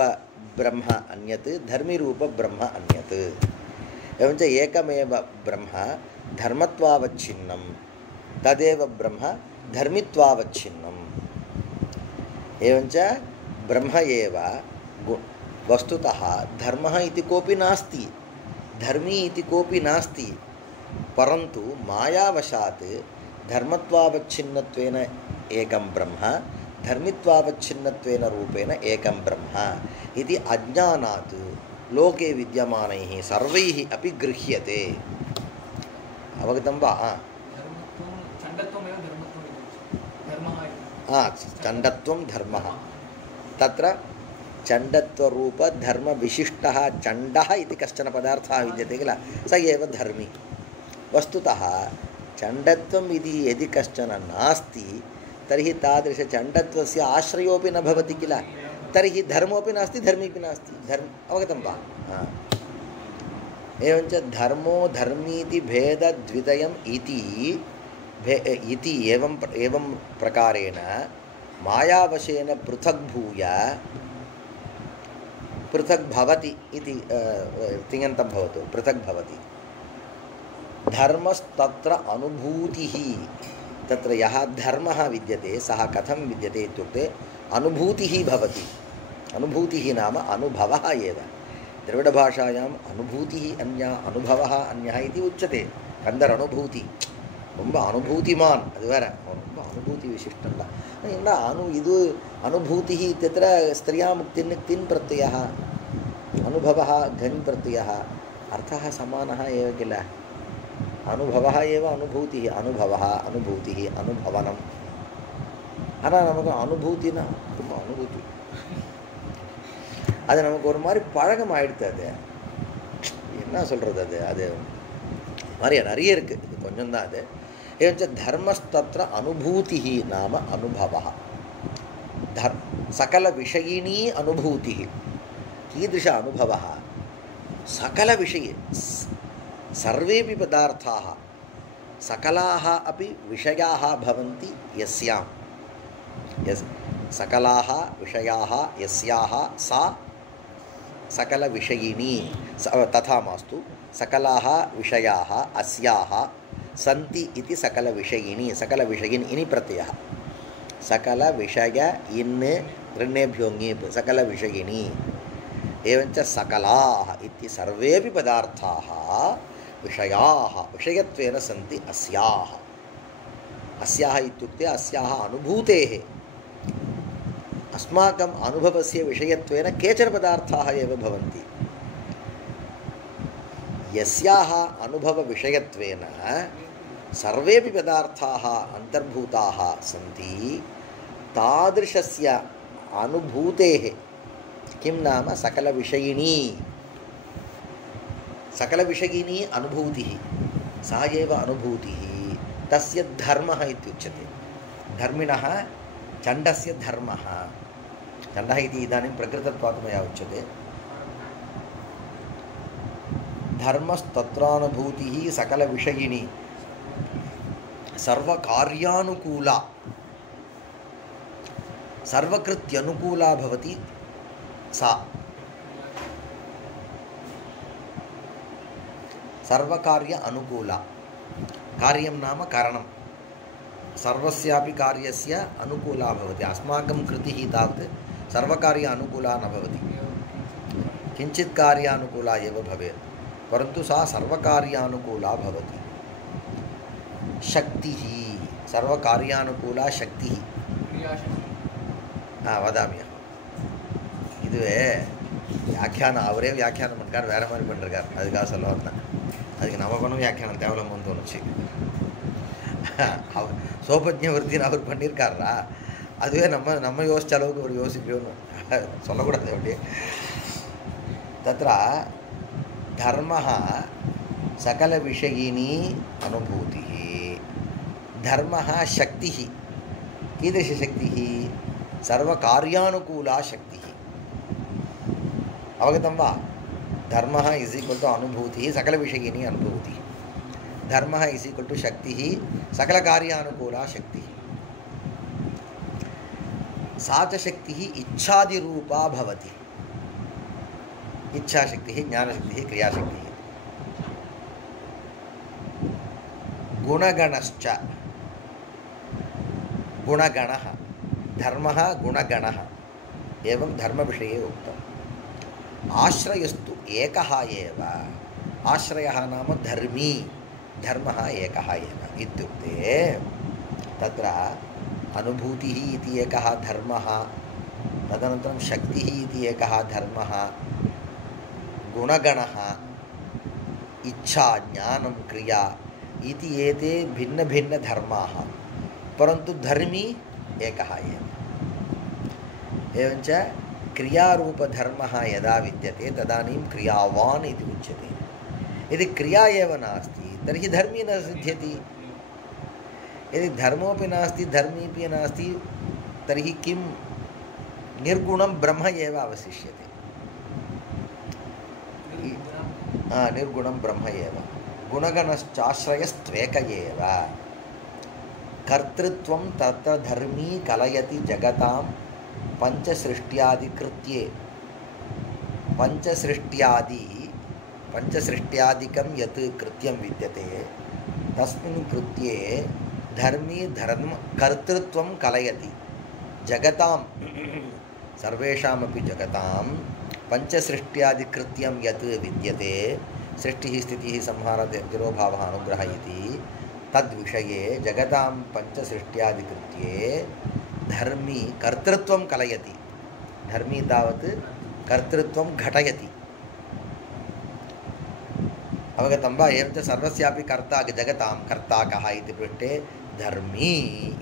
ब्रह्म अन्यत् धर्मिरूप ब्रह्म अन्यत् एवञ्च एकमेव ब्रह्म धर्मत्वावच्छिन्नं तदेव ब्रह्म धर्मित्वावच्छिन्नम् एवञ्च ब्रह्म एव वस्तुतः धर्मः इति कोऽपि नास्ति धर्मी इति कोऽपि नास्ति परन्तु मायावशात् धर्मत्वावच्छिन्नत्वेन एकं ब्रह्म धर्मित्वावच्छिन्नत्वेन रूपेण एकं ब्रह्म इति अज्ञानात् लोके विद्यमानैः सर्वैः अपि गृह्यते अवगतं वा चण्डत्वं धर्मः तत्र चण्डत्वरूपधर्मविशिष्टः चण्डः इति कश्चन पदार्थः विद्यते किल स एव धर्मी वस्तुतः चण्डत्वम् इति यदि कश्चन नास्ति तर्हि तादृशचण्डत्वस्य आश्रयोऽपि न भवति किल तर्हि धर्मोऽपि नास्ति धर्मीपि नास्ति अवगतं वा एवञ्च धर्मो धर्मीति भेदद्वितयम् इति एवं प्रकारेण मायावशेन पृथग्भूय पृथक् भवति इति तिङन्तं भवतु पृथक् भवति धर्मस्तत्र अनुभूतिः तत्र यः धर्मः विद्यते सः कथं विद्यते इत्युक्ते अनुभूतिः भवति अनुभूतिः नाम अनुभवः एव द्रविडभाषायाम् अनुभूतिः अन्या अनुभवः अन्यः इति उच्यते कन्दर् अनुभूति ரொம்ப அனுபூதிமான் அது வேற ரொம்ப அனுபூதி விசிஷ்டல்ல என்ன இது அனுபூதிः इत्यत्र स्त्रियां तिन् प्रत्ययः अनुभवः घन् प्रत्ययः अर्थः समानः एव किल अनुभवः एव अनुभूतिः अनुभवः अनुभूतिः अनुभवनम् ஆனால் நமக்கு அனுபூதினா ரொம்ப அனுபூதி அது நமக்கு ஒரு மாதிரி பழக்கம் ஆயிடுது அது என்ன சொல்கிறது அது அது மாதிரி நிறைய இருக்குது இது கொஞ்சம் தான் அது एवञ्च धर्मस्तत्र अनुभूतिः नाम अनुभवः सकलविषयिणी अनुभूतिः कीदृश अनुभवः सकलविषये सर्वेपि पदार्थाः सकलाः अपि विषयाः भवन्ति यस्यां सकलाः विषयाः यस्याः सा सकलविषयिणी तथा मास्तु सकलाः विषयाः अस्याः सन्ति इति सकलविषयिणी सकलविषयिन् इनि प्रत्ययः सकलविषय इन् ऋण्येभ्यो ङीप् सकलविषयिणी एवञ्च सकलाः इति सर्वेपि पदार्थाः विषयाः विषयत्वेन सन्ति अस्याः अस्याः इत्युक्ते अस्याः अनुभूतेः अस्माकम् अनुभवस्य विषयत्वेन केचन पदार्थाः एव भवन्ति यस्याः अनुभवविषयत्वेन सर्वेपि पदार्थाः अन्तर्भूताः सन्ति तादृशस्य अनुभूतेः किं नाम सकलविषयिणी अनुभूतिः सा एव अनुभूतिः तस्य धर्मः इत्युच्यते धर्मिणः चण्डस्य धर्मः चण्डः इति इदानीं प्रकृतत्वात् मया उच्यते धर्मस्तत्रानुभूतिः सकलविषयिणी सर्वकार्यानुकूला सर्वकृत्यनुकूला भवति सा सर्वकार्य अनुकूला कार्यं नाम कारणं सर्वस्यापि कार्यस्य अनुकूला भवति अस्माकं कृतिः तावत् सर्वकार्य अनुकूला न भवति किञ्चित् कार्यानुकूला एव भवेत् परन्तु सा सर्वकार्यानुकूला भवति शक्तिः सर्वकार्यानुकूला शक्तिः वदामि இதுவே வியாக்கியானம் அவரே வியாக்கியானம் பண்ணிருக்கார் வேற மாதிரி பண்ணிருக்கார் அதுக்காக சொல்ல வந்தேன் அதுக்கு நம்ம பண்ண வியாக்கியானம் தேவலம்னு தோணுச்சு அவர் சோபஜ்ஞ விருத்தின்னு அவர் பண்ணியிருக்காரா அதுவே நம்ம யோசிச்ச அளவுக்கு ஒரு யோசிக்கணும்னு சொல்லக்கூடாது அப்படி तत्र धर्मः सकलविषयिणी अनुभूतिः धर्मः शक्तिः कीदृशशक्तिः सर्वकार्यानुकूला शक्तिः अवगतं वा धर्मः इस् इक्वल् टु अनुभूतिः सकलविषयिणी अनुभूतिः धर्मः इस् इक्वल् टु शक्तिः सकलकार्यानुकूला शक्तिः सा च शक्तिः इच्छादिरूपा भवति इच्छाशक्तिः ज्ञानशक्तिः क्रियाशक्तिः गुणगणश्च गुणगणः धर्मः गुणगणः एवं धर्मविषये उक्तम् आश्रयस्तु एकः एव आश्रयः नाम धर्मी धर्मः एकः एव इत्युक्ते तत्र अनुभूतिः इति एकः धर्मः तदनन्तरं शक्तिः इति एकः धर्मः गुणगणः इच्छा ज्ञानं क्रिया इति एते भिन्नभिन्नधर्माः परन्तु धर्मी एकः एव एवञ्च क्रियारूपधर्मः यदा विद्यते तदानीं क्रियावान् इति उच्यते यदि क्रिया एव नास्ति तर्हि धर्मी न सिद्ध्यति यदि धर्मोऽपि नास्ति धर्मीपि नास्ति तर्हि किं निर्गुणं ब्रह्म एव अवशिष्यते निर्गुणं ब्रह्म एव गुणगणश्चाश्रयस्त्वेक एव कर्तृत्वं तत्र धर्मी कलयति जगतां पंचसृष्ट्यादिकृत्ये पंचसृष्ट्यादिकं यत् कृत्यं विद्यते तस्मिन् कृत्ये धर्मी धर्म कर्तृत्वं कलयति जगतां सर्वेषामपि जगतां पंचसृष्ट्यादिकृत्यं यत् विद्यते सृष्टिः स्थितिः संहारः तिरोभावः अनुग्रहः इति तद्विषये जगतां पंचसृष्ट्यादिकृत्ये धर्मी कर्तृत्वं कलयति धर्मी तावत् कर्तृत्वं घटयति अवगतं वा एवं च सर्वस्यापि कर्ता जगतां कर्ता कः इति पृष्टे धर्मी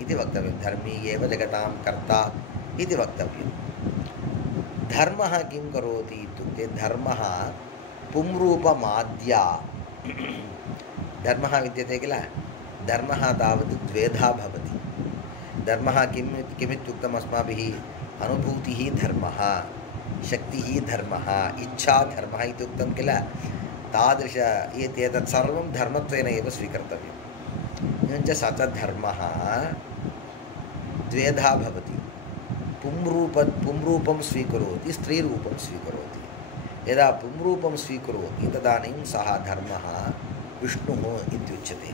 इति वक्तव्यं धर्मी एव जगतां कर्ता इति वक्तव्यं धर्मः किं करोति इत्युक्ते धर्मः पुंरूपमाद्या धर्मः विद्यते किल धर्मः तावत् द्वेधा भवति धर्मः किमित्युक्तम् अस्माभिः अनुभूतिः धर्मः शक्तिः धर्मः इच्छा धर्मः इत्युक्तं किल तादृश एतत् सर्वं धर्मत्वेन एव स्वीकर्तव्यम् एवञ्च स च धर्मः द्वेधा भवति पुंरूपं स्वीकरोति स्त्रीरूपं स्वीकरोति यदा पुंरूपं स्वीकरोति तदानीं सः धर्मः विष्णुः इत्युच्यते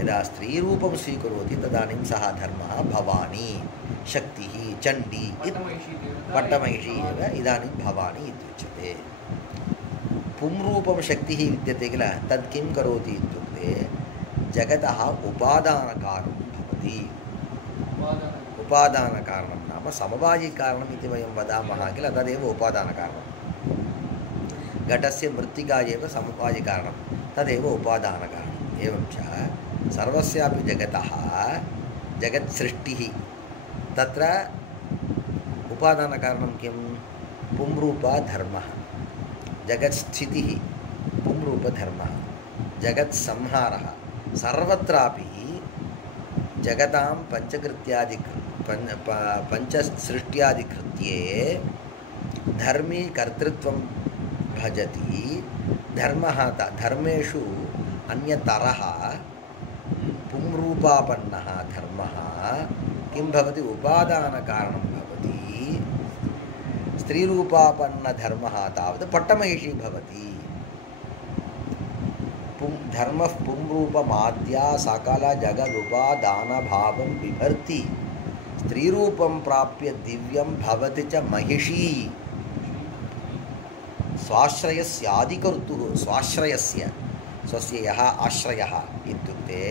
यदा स्त्रीरूपं स्वीकरोति तदानीं सः धर्मः भवानी शक्तिः चण्डी पट्टमहिषी एव इदानीं भवानी इत्युच्यते पुंरूपं शक्तिः विद्यते किल तत् किं करोति इत्युक्ते जगतः उपादानकारणं भवति उपादानकारणं नाम समवायिकारणम् इति वयं वदामः किल तदेव उपादानकारणं घटस्य मृत्तिका एव समवायिकारणं तदेव उपादानकारणम् एवं च सर्वस्यापि जगतः जगत्सृष्टिः तत्र उपादानकारणं किं पुंरूपधर्मः जगत्स्थितिः पुंरूपधर्मः जगत्संहारः सर्वत्रापि जगतां पंचसृष्ट्यादिकृत्ये धर्मी कर्तृत्वं भजति धर्मः धर्मेषु अन्यतरः पुंरूपापन्नः धर्मः किं भवति उपादानकारणं भवति स्त्रीरूपापन्नधर्मः तावत् पट्टमहिषी भवति धर्मः पुंरूपमाद्या सकल जगदुपादानभावं बिभर्ति स्त्रीरूपं प्राप्य दिव्यं भवति च महिषी स्वाश्रयस्यादिकर्तुः स्वाश्रयस्य स्वस्य यः आश्रयः इत्युक्ते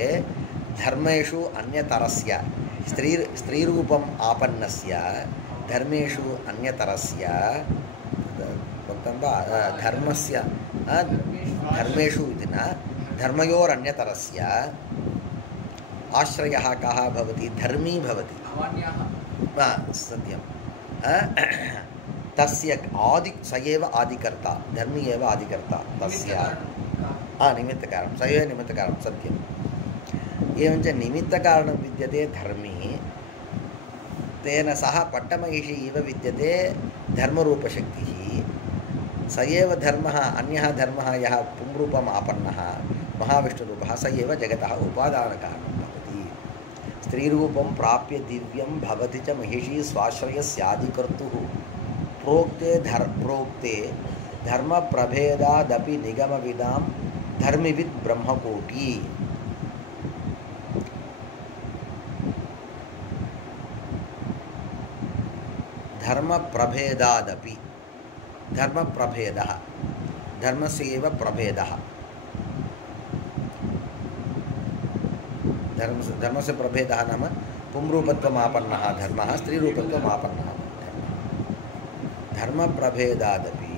धर्मेषु अन्यतरस्य स्त्रीरूपम् आपन्नस्य धर्मेषु अन्यतरस्य वक्तं वा धर्मस्य धर्मेषु इति न धर्मयोरन्यतरस्य आश्रयः कः भवति धर्मी भवति सत्यं तस्य स एव आदिकर्ता धर्मी एव आदिकर्ता तस्य निमित्तकारणं स एव निमित्तकारणं सत्यम् एवञ्च निमित्तकारणं विद्यते धर्मी तेन सह पट्टमहिषी इव विद्यते धर्मरूपशक्तिः स एव धर्मः अन्यः धर्मः यः पुंरूपम् आपन्नः महाविष्णुरूपः स एव जगतः उपादानकारणं भवति स्त्रीरूपं प्राप्य दिव्यं भवति च महिषी स्वाश्रयस्यादिकर्तुः प्रोक्ते धर्मप्रभेदादपि निगमविदां धर्मिविद् ब्रह्मकोटी धर्मप्रभेदादपि धर्मप्रभेदः धर्मस्य एव प्रभेदः धर्मस्य प्रभेदः नाम पुंरूपत्वमापन्नः धर्मः स्त्रीरूपत्वमापन्नः धर्मप्रभेदादपि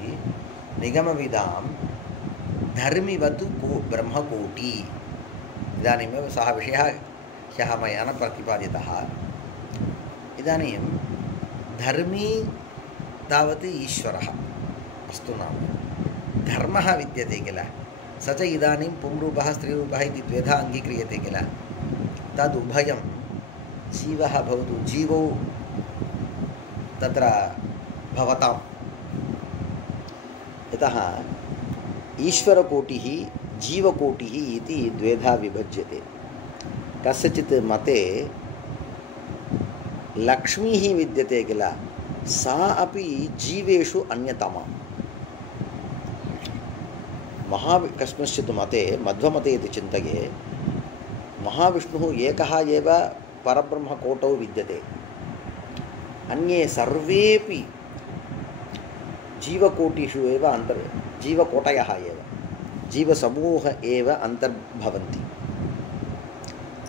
निगमविदां धर्मिवत् ब्रह्मकोटी इदानीमेव सः विषयः ह्यः मया न प्रतिपादितः इदानीं धर्मी तावत् ईश्वरः अस्तु नाम धर्मः विद्यते किल स च इदानीं पुंरूपः स्त्रीरूपः इति द्वेधा अङ्गीक्रियते किल तदुभयं जीवः भवतु जीवौ तत्र भवतां यतः ईश्वरकोटिः जीवकोटिः इति द्वेधा विभज्यते। कस्यचित् मते लक्ष्मीः विद्यते किल, सा अपि जीवेषु अन्यतमा। कस्मिंश्चित् मते मध्वमते इति चिन्तये महाविष्णुः एकः एव परब्रह्मकोटौ विद्यते, अन्ये सर्वेपि जीवकोटिषु एव जीवकोटयः एव, जीवसमूह एव अन्तर्भवन्ति।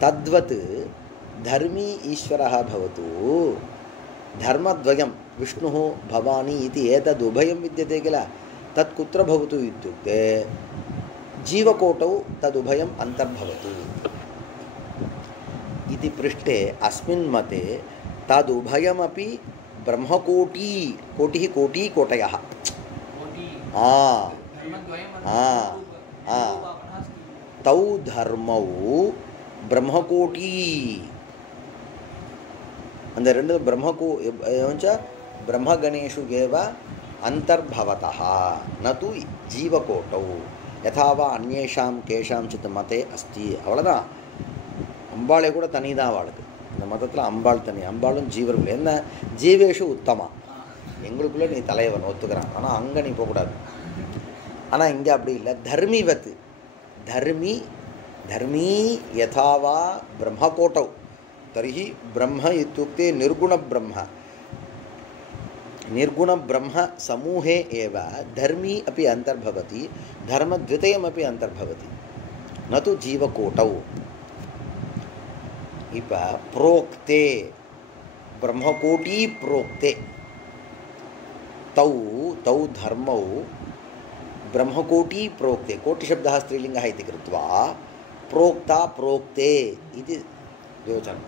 तद्वत् धर्मी ईश्वरः भवतु, धर्मद्वयं विष्णुः भवानी इति एतदुभयं विद्यते किल, तत् कुत्र भवतु इत्युक्ते जीवकोटौ तदुभयम् अन्तर्भवतु इति पृष्टे अस्मिन् मते तदुभयमपि ब्रह्मकोटी, कोटिः कोटी कोटयः, तौ धर्मौ ब्रह्मकोटी, अंद रेंडु ब्रह्मगणेषु एव अंतर्भवतः न तु जीवकोटौ यथा वा अन्येषां केषांचित् मते अस्ति। अवळुदान अम्बाळे कूड तनिदा वाळुक्कु இந்த மதத்தில் அம்பாள் தனி, அம்பாளும் ஜீவர்கள் என்ன ஜீவேஷு உத்தமா, எங்களுக்குள்ளே நீ தலைவன் ஒத்துக்கிறான், ஆனால் அங்கே நீ போகக்கூடாது. ஆனால் இங்கே அப்படி இல்லை, தர்மிவத் धर्मी धर्मी यथा वा ब्रह्मकोटौ तर्हि ब्रह्म इत्युक्ते निर्गुणब्रह्म, निर्गुणब्रह्म समूहे एव धर्मी अपि अन्तर्भवति, धर्मद्वितयमपि अन्तर्भवति, न तु जीवकोटौ। इप प्रोक्ते ब्रह्मकोटी प्रोक्ते तौ तौ धर्मौ ब्रह्मकोटी प्रोक्ते, कोटिशब्दः स्त्रीलिङ्गः इति कृत्वा प्रोक्ता प्रोक्ते इति द्विवचनं।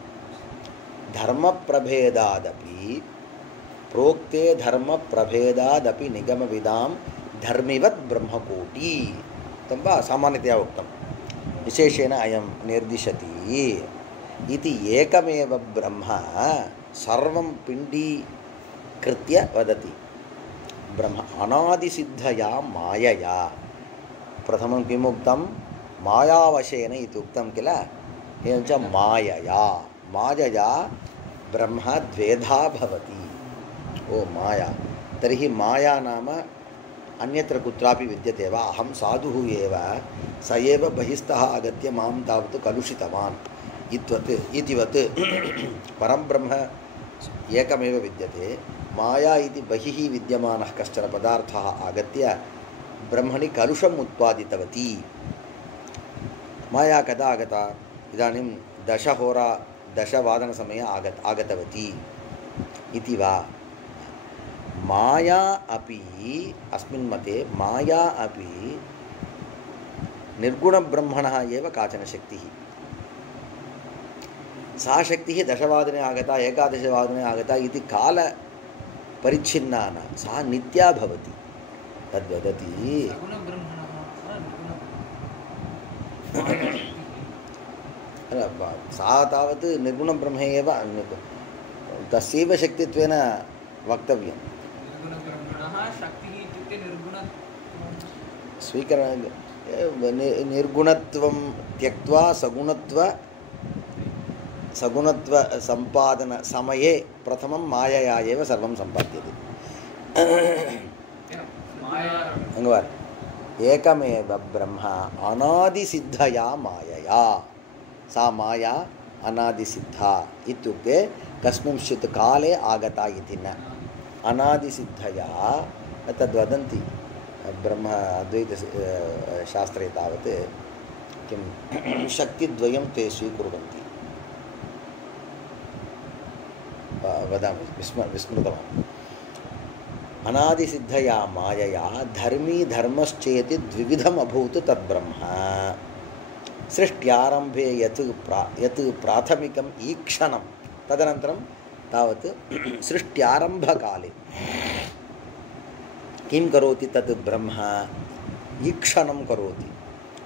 धर्मप्रभेदादपि प्रोक्ते धर्मप्रभेदादपि निगमविदां धर्मिवत् ब्रह्मकोटी तम्बा सामान्यतया उक्तं, विशेषेण अयं निर्दिशति इति एकमेव ब्रह्म सर्वं पिण्डीकृत्य वदति। ब्रह्म अनादिसिद्धया मायया, प्रथमं किम् उक्तं, मायावशेन इति उक्तं किल, एवं च मायया, मायया ब्रह्म द्वेधा भवति। ओ माया, तर्हि माया नाम अन्यत्र कुत्रापि विद्यते वा, अहं साधुः एव, स एव बहिस्तः आगत्य मां तावत् कलुषितवान् इतिवत् परं ब्रह्म एकमेव विद्यते, माया इति बहिः विद्यमानः कश्चन पदार्थः आगत्य ब्रह्मणि कलुषम् उत्पादितवती। माया कदा आगता, इदानीं 10:10 आगतवती इति वा। माया अपि अस्मिन् मते माया अपि निर्गुणब्रह्मणः एव काचन शक्तिः। सा शक्तिः 10 आगता 11 आगता इति काल परिच्छिन्ना न, सा नित्या भवति। तद्वदति सा तावत् निर्गुणब्रह्म एव, तस्यैव शक्तित्वेन वक्तव्यं। स्वीकरण निर्गुणत्वं त्यक्त्वा सगुणत्व संपादन समये प्रथमं मायया एव सर्वं सम्पाद्यते। अंगवार एकमेव ब्रह्म अनादिसिद्धया मायया, सा माया अनादिसिद्धा इत्युक्ते कस्मिंश्चित् काले आगता इति न, अनादिसिद्धया तद्वदन्ति ब्रह्म अद्वैत शास्त्रे तावत् किं शक्तिद्वयं ते स्वीकुर्वन्ति। वदामि, विस्मृतवान्। अनादिसिद्धया मायया धर्मी धर्मश्चेति द्विविधम् अभूत् तद्ब्रह्म। सृष्ट्यारम्भे यत् प्राथमिकम् ईक्षणं, तदनन्तरं तावत् सृष्ट्यारम्भकाले किं करोति तत् ब्रह्म, ईक्षणं करोति,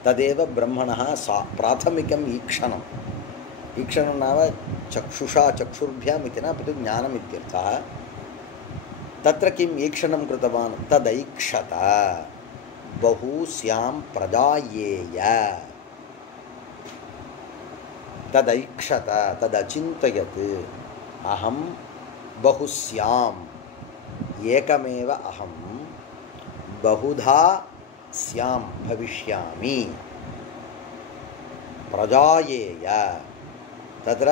तदेव ब्रह्मणः प्राथमिकम् ईक्षणम्। ईक्षणं नाम चक्षुषा चक्षुर्भ्याम् इति न, अपि तु ज्ञानम् इत्यर्थः। तत्र किम् ईक्षणं कृतवान्, तदैक्षत, बहुस्यां प्रजायेय तदैक्षत तदचिन्तयत् अहं बहुस्याम् एकमेव अहं बहुधा स्यां भविष्यामि प्रजायेय तत्र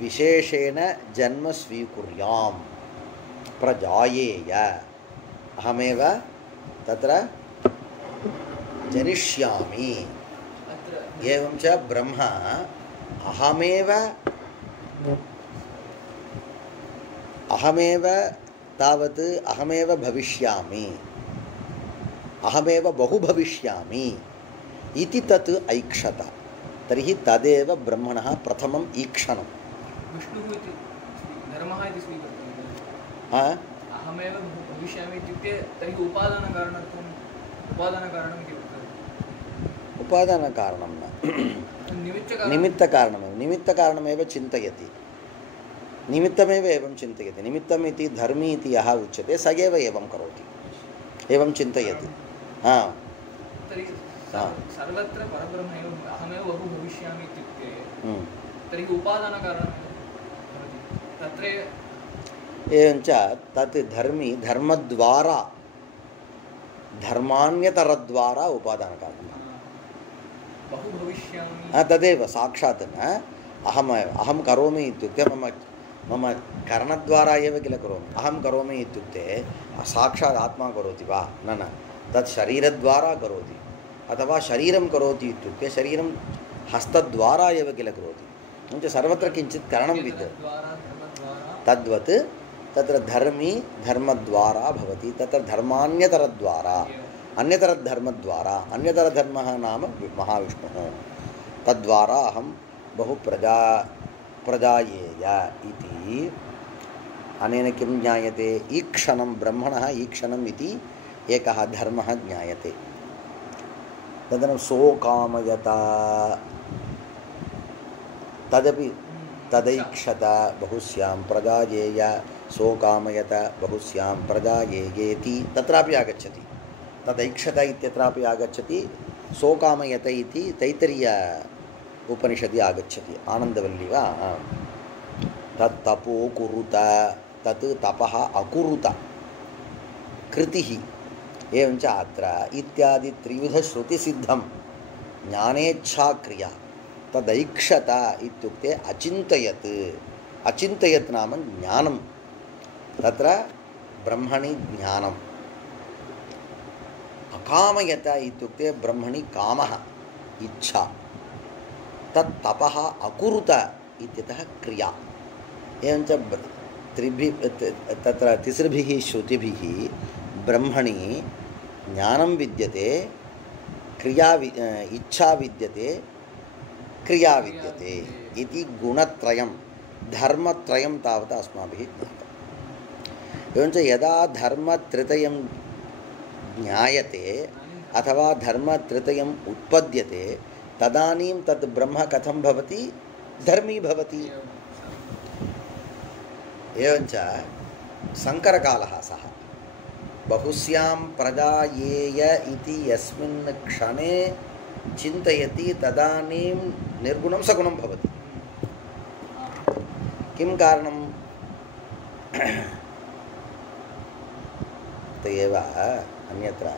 विशेषेण जन्म स्वीकुर्यां प्रजायेय अहमेव तत्र जनिष्यामि एवं च ब्रह्म अहमेव तावत् अहमेव भविष्यामि अहमेव बहु भविष्यामि इति तत् ऐक्षत तर्हि तदेव ब्रह्मणः प्रथमम् ईक्षणं विष्णुः इति धर्मः इति स्वीकृतम् अहमेव भविष्यामि इत्युक्ते तर्हि उपादानकारणम् इति उक्तम् उपादानकारणं न निमित्तकारणमेव निमित्तकारणमेव चिन्तयति निमित्तमेव एवं चिन्तयति निमित्तम् इति धर्मी इति यः उच्यते स एव एवं करोति एवं चिन्तयति तर्हि सर्वत्र परब्रह्म एव अहमेव बहु भविष्यामि इत्युक्ते तर्हि उपादानकारणं तत्र एवञ्च तत् धर्मी धर्मद्वारा धर्मान्यतरद्वारा उपादानकारणं बहु भविष्यामि तदेव साक्षात् न अहं करोमि इत्युक्ते मम करणद्वारा एव किल करोमि अहं करोमि इत्युक्ते साक्षात् आत्मा करोति वा न तत् शरीरद्वारा करोति अथवा शरीरं करोति इत्युक्ते शरीरं हस्तद्वारा एव किल करोति किञ्च सर्वत्र किञ्चित् करणं विद्यते तद्वत् तत्र धर्मी धर्मद्वारा भवति तत्र धर्मान्यतरद्वारा अन्यतरधर्मद्वारा अन्यतरधर्मः नाम महाविष्णुः तद्वारा अहं बहु प्रजायेय इति अनेन किं ज्ञायते ईक्षणं ब्रह्मणः ईक्षणम् इति एकः धर्मः ज्ञायते तदनं सोकामयत तदपि तदैक्षत बहुस्यां प्रजायेय सोकामयत बहुस्यां प्रजायेयेति तत्रापि आगच्छति तदैक्षत इत्यत्रापि आगच्छति सोकामयत इति तैत्तरीय उपनिषदि आगच्छति आनन्दवल्ली वा तत् तपो कुरुत तत् तपः अकुरुत कृतिः एवञ्च अत्र इत्यादि त्रिविधश्रुतिसिद्धं ज्ञानेच्छाक्रिया तदैक्षत इत्युक्ते अचिन्तयत् अचिन्तयत् नाम ज्ञानं तत्र ब्रह्मणि ज्ञानम् अकामयत इत्युक्ते ब्रह्मणि कामः इच्छा तत् तपः अकुरुत इत्यतः क्रिया एवञ्च तत्र तिसृभिः श्रुतिभिः ब्रह्मणि ज्ञानं विद्यते क्रिया इच्छा विद्यते क्रिया विद्यते इति गुणत्रयं धर्मत्रयं तावत् अस्माभिः ज्ञातम् एवञ्च यदा धर्मत्रयं ज्ञायते अथवा धर्मत्रयम् उत्पद्यते तदानीं तद् ब्रह्म कथं भवति धर्मी भवति एवञ्च शङ्करकालः सः बहुस्यां प्रजायेय इति यस्मिन् क्षणे चिन्तयति तदानीं निर्गुणं सगुणं भवति किं कारणम् अत एव अन्यत्र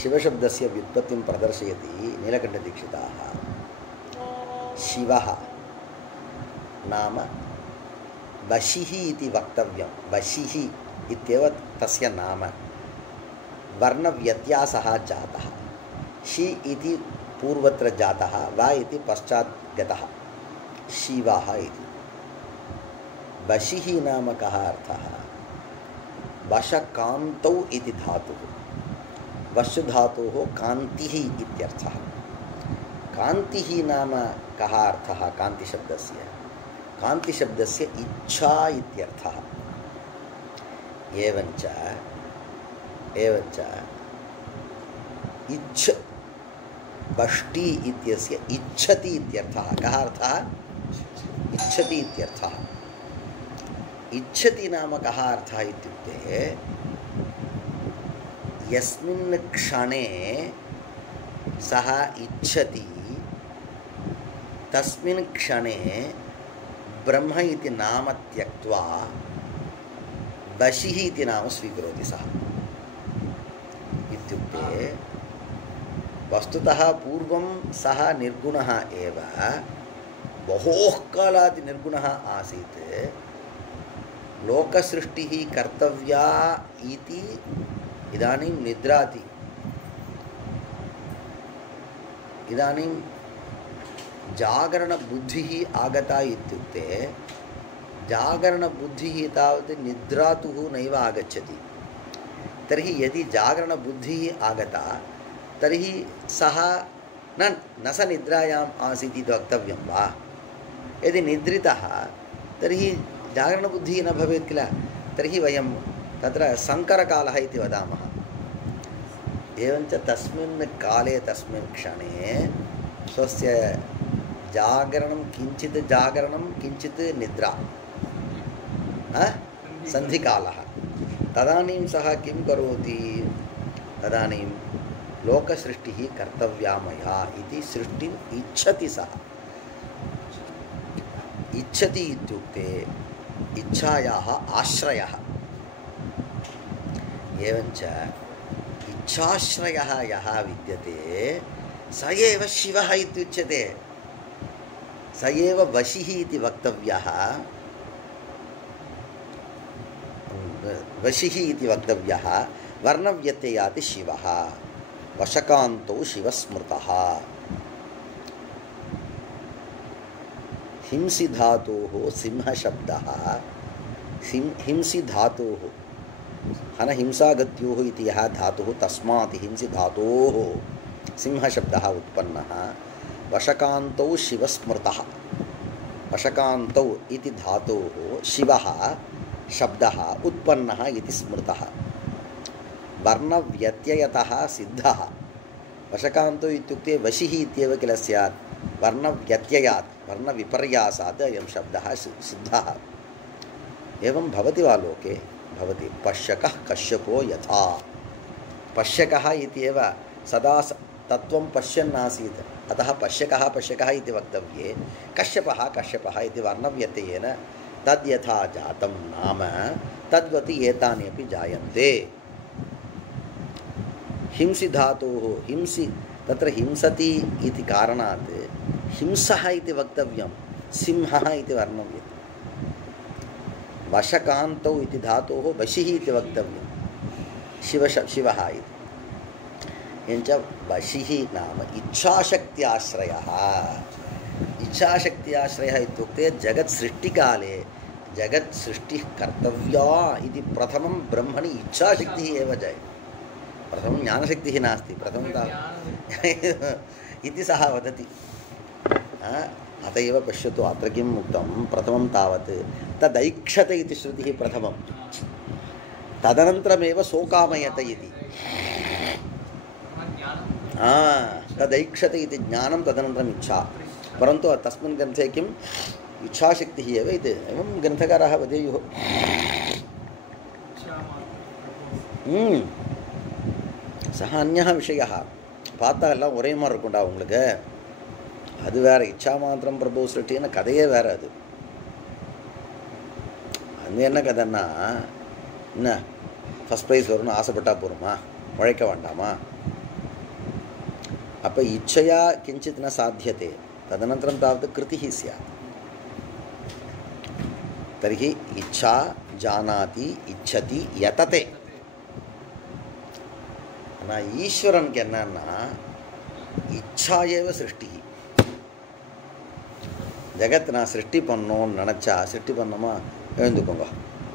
शिवशब्दस्य व्युत्पत्तिं प्रदर्शयति नीलकण्ठदीक्षिताः शिवः नाम वशिः इति वक्तव्यं वशिः इत्येव तस्य नाम वर्णव्यत्यासः जातः शि इति पूर्वत्र जातः वा इति पश्चात् गतः शिवः इति वशिः नाम कः अर्थः वशकान्तौ इति धातुः वश धातोः कान्तिः इत्यर्थः कान्तिः नाम कः अर्थः कान्तिशब्दस्य इच्छा इत्यर्थः एवञ्च इच्छ बष्टि इत्यस्य इच्छति इत्यर्थः कः अर्थः इच्छति इत्यर्थः इच्छति नाम कः अर्थः इत्युक्ते यस्मिन् क्षणे सः इच्छति तस्मिन् क्षणे ब्रह्म इति नाम त्यक्त्वा वशिः इति नाम स्वीकरोति सः। इत्युक्ते वस्तुतः पूर्वं सः निर्गुणः एव, बहोः कालात् निर्गुणः आसीत्। लोकसृष्टिः कर्तव्या इति इदानीं निद्राति। इदानीं जागरणबुद्धिः आगता इत्युक्ते जागरणबुद्धिः तावत् निद्रातुः नैव आगच्छति। तर्हि यदि जागरणबुद्धिः आगता तर्हि सः न स निद्रायाम् आसीत् इति वक्तव्यं वा? यदि निद्रितः तर्हि जागरणबुद्धिः न भवेत् किल। तर्हि वयं तत्र संकरकालः इति वदामः। एवञ्च तस्मिन् काले तस्मिन् क्षणे स्वस्य जागरणं किञ्चित् निद्रा सन्धिकालः। तदानीं सः किं करोति? तदानीं लोकसृष्टिः कर्तव्या मया इति सृष्टिम् इच्छति सः। इच्छति इत्युक्ते इच्छायाः आश्रयः। एवञ्च इच्छाश्रयः यः विद्यते स एव शिवः इत्युच्यते। स एव वशिः इति वक्तव्यः। वशिः इति वक्तव्यः। वर्णव्यत्ययात् शिवः। वशकान्तौ शिवस्मृतः। हिंसि धातोः सिंहशब्दः हिंसि धातोः हनहिंसागत्योः इति यः धातुः तस्मात् हिंसि धातोः सिंहशब्दः उत्पन्नः। वशकान्तौ शिवस्मृतः। वशकान्तौ इति धातोः शिवः शब्दः उत्पन्नः इति स्मृतः। वर्णव्यत्ययतः सिद्धः। वशकान्तौ इत्युक्ते वशिः इत्येव किल स्यात्। वर्णव्यत्ययात् वर्णविपर्यासात् अयं शब्दः सिद्धः। एवं भवति वा लोके? भवति। पश्यकः कश्यपो यथा। पश्यकः इत्येव सदा तत्त्वं पश्यन् आसीत्, अतः पश्यकः इति वक्तव्ये कश्यपः इति वर्णव्यत्ययेन तद् यथा जातं नाम तद्वत् एतानि अपि जायन्ते। हिंसि धातोः हिंसि तत्र हिंसति इति कारणात् हिंसः इति वक्तव्यं, सिंहः इति वर्णव्यते। वशकान्तौ इति धातोः वशिः इति वक्तव्यं, शिवः इति। एवञ्च वशिः नाम इच्छाशक्त्याश्रयः। इच्छाशक्त्याश्रयः इत्युक्ते जगत्सृष्टिकाले जगत्सृष्टिः कर्तव्या इति प्रथमं ब्रह्मणि इच्छाशक्तिः एव जयति। प्रथमं ज्ञानशक्तिः नास्ति, प्रथमं इति सः वदति। अत एव पश्यतु अत्र किम् उक्तं, प्रथमं तावत् तदैक्षत इति श्रुतिः प्रथमं, तदनन्तरमेव सोकामयत इति। तदैक्षत इति ज्ञानं, तदनन्तरम् इच्छा। परन्तु तस्मिन् ग्रन्थे किम् इच्छाशक्तिः एव इति एवं ग्रन्थकाराः वदेयुः। सः अन्यः விஷயः பார்த்தா எல்லாம் ஒரே மாதிரி இருக்கும்டா உங்களுக்கு. அது வேறு. இச்சா மாத்திரம் பிரபு சிருஷ்டின்னு கதையே வேறு. அது என்ன கதைன்னா, என்ன ஃபஸ்ட் ப்ரைஸ் வரும்னு ஆசைப்பட்டால் போருமா, உழைக்க வேண்டாமா? அப்போ இச்சையா கிஞ்சித் ந சாத்தியते, तदनन्तरं तावत् कृतिः स्यात्। तर्हि इच्छा जानाति इच्छति यतते. ஆனால் ஈஸ்வரனுக்கு என்னன்னா இச்சா ஏவ சிருஷ்டி. ஜெகத் நான் சிருஷ்டி பண்ணோன்னு நினச்சா சிருஷ்டி பண்ணோமா, எழுந்துக்கோங்க,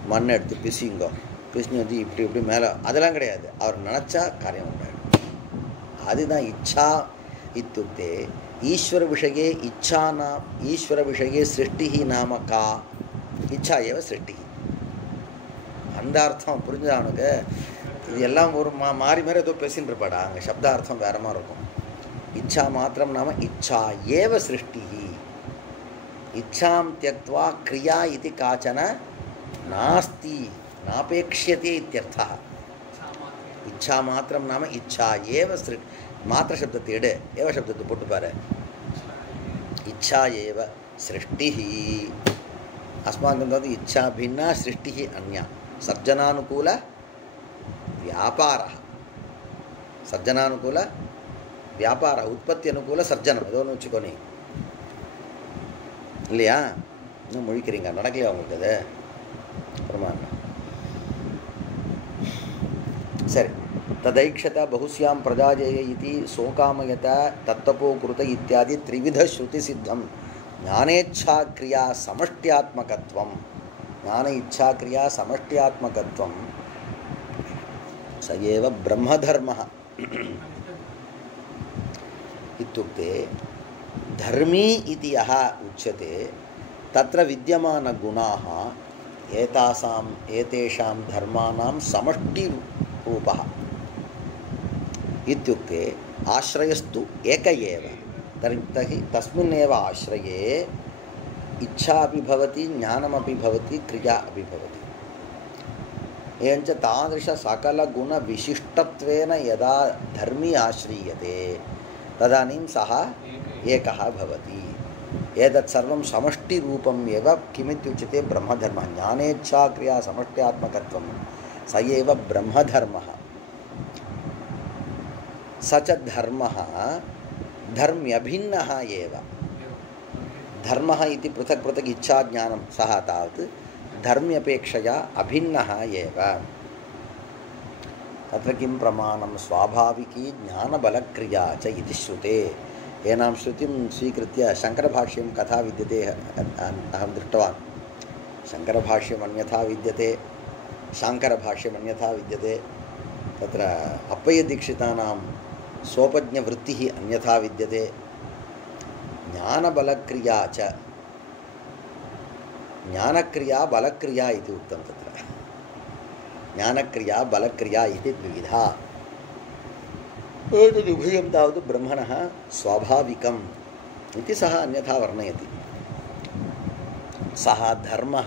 மண் எடுத்து பிசிங்க, பிசினி வந்து இப்படி இப்படி மேலே, அதெல்லாம் கிடையாது. அவர் நினச்சா காரியம் உண்டாயிடும். அதுதான் இச்சா இத்துக்தே ईश्वर विषये इच्छा नाम ईश्वर विषये सृष्टि नाम का इच्छा एव सृष्टि. அந்த அர்த்தம் புரிஞ்சா அவனுக்கு? இது எல்லாம் ஒரு மாறி மாறி ஏதோ பேசின்னு இருப்பாடா. அங்கே சப்தார்த்தம் வேற மாதிரி இருக்கும். இச்சா மாத்திரம் நாம இச்சா ஏவ சிருஷ்டி. இச்சாம் त्यक्त्वा क्रिया इति काचन नास्ति नापेक्ष्यते इत्यर्थः. இச்சா மாத்திரம் நாம இச்சா ஏவ மாத்திர சப்தத்தை எடு, ஏவ சப்தத்தை போட்டு பாரு. இச்சா ஏவ சிருஷ்டிஹி अस्माकं तद् इच्छा भिन्ना सृष्टिः अन्या. सर्जनानुकूल व्यापारः, सर्जनानुकूल व्यापार, उत्पत्ति अनुकूल सर्जनम, ஏதோ ஒன்று வச்சுக்கோனே இல்லையா? இன்னும் முழிக்கிறீங்க, நடக்கலையா உங்களுக்கு அது? அப்புறமா சரி. तदैक्षत बहुस्यां प्रजाजेय इति सोकामयत तत्तपो कृत इत्यादि त्रिविध श्रुति सिद्धं ज्ञानेच्छा क्रिया समष्ट्यात्मकत्वं, ज्ञान इच्छा क्रिया समष्ट्यात्मकत्वं स एव ब्रह्मधर्मः इत्युक्ते धर्मी इति यः उच्यते तत्र विद्यमानगुणाः एतेषां धर्माणां समष्टिरूपः इत्युक्ते आश्रयस्तु एक एव. तर्हि तस्मिन्नेव आश्रये इच्छा अपि भवति, ज्ञानमपि भवति, क्रिया अपि भवति. एवञ्च तादृशसकलगुणविशिष्टत्वेन यदा धर्मी आश्रीयते तदानीं सः एकः भवति. एतत् सर्वं समष्टिरूपम् एव. किमित्युच्यते? ब्रह्मधर्मः. ज्ञानेच्छा क्रिया समष्ट्यात्मकत्वं स एव ब्रह्मधर्मः. स च धर्मः धर्म्यभिन्नः एव. धर्मः इति पृथक् पृथक् इच्छा ज्ञानं, सः तावत् धर्म्यपेक्षया अभिन्नः एव. तत्र किं प्रमाणं? स्वाभाविकी ज्ञानबलक्रिया च इति श्रुते. एनां श्रुतिं स्वीकृत्य शङ्करभाष्यं कथा विद्यते. अहं दृष्टवान्. शङ्करभाष्यम् अन्यथा विद्यते, शाङ्करभाष्यमन्यथा विद्यते. तत्र अप्पय्यदीक्षितानां सोपज्ञवृत्तिः अन्यथा विद्यते. ज्ञानबलक्रिया च, ज्ञानक्रिया बलक्रिया इति उक्तं. तत्र ज्ञानक्रिया बलक्रिया इति द्विविधा. तदुभयं तावत् ब्रह्मणः स्वाभाविकम् इति सः अन्यथा वर्णयति. सः धर्मः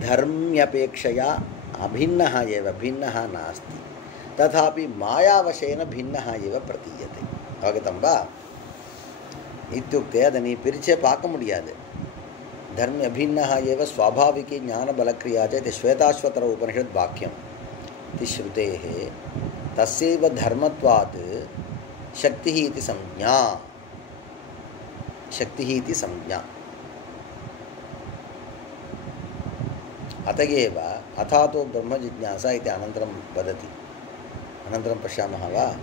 धर्म्यपेक्षया अभिन्नः एव, भिन्नः नास्ति. तथापि मायावशेन भिन्नः एव प्रतीयते. अवगतं वा? इत्युक्ते अदनी पिरिचे पाक मुडियादे. धर्म अभिन्नः एव स्वाभाविकी ज्ञानबलक्रिया च इति श्वेताश्वतर उपनिषद् वाक्यम् इति श्रुतेः. तस्यैव धर्मत्वात् शक्तिः इति संज्ञा, शक्तिः इति संज्ञा. अत एव अथातो ब्रह्मजिज्ञासा इति अनन्तरं वदति. अनन्तरं पश्यामः वा?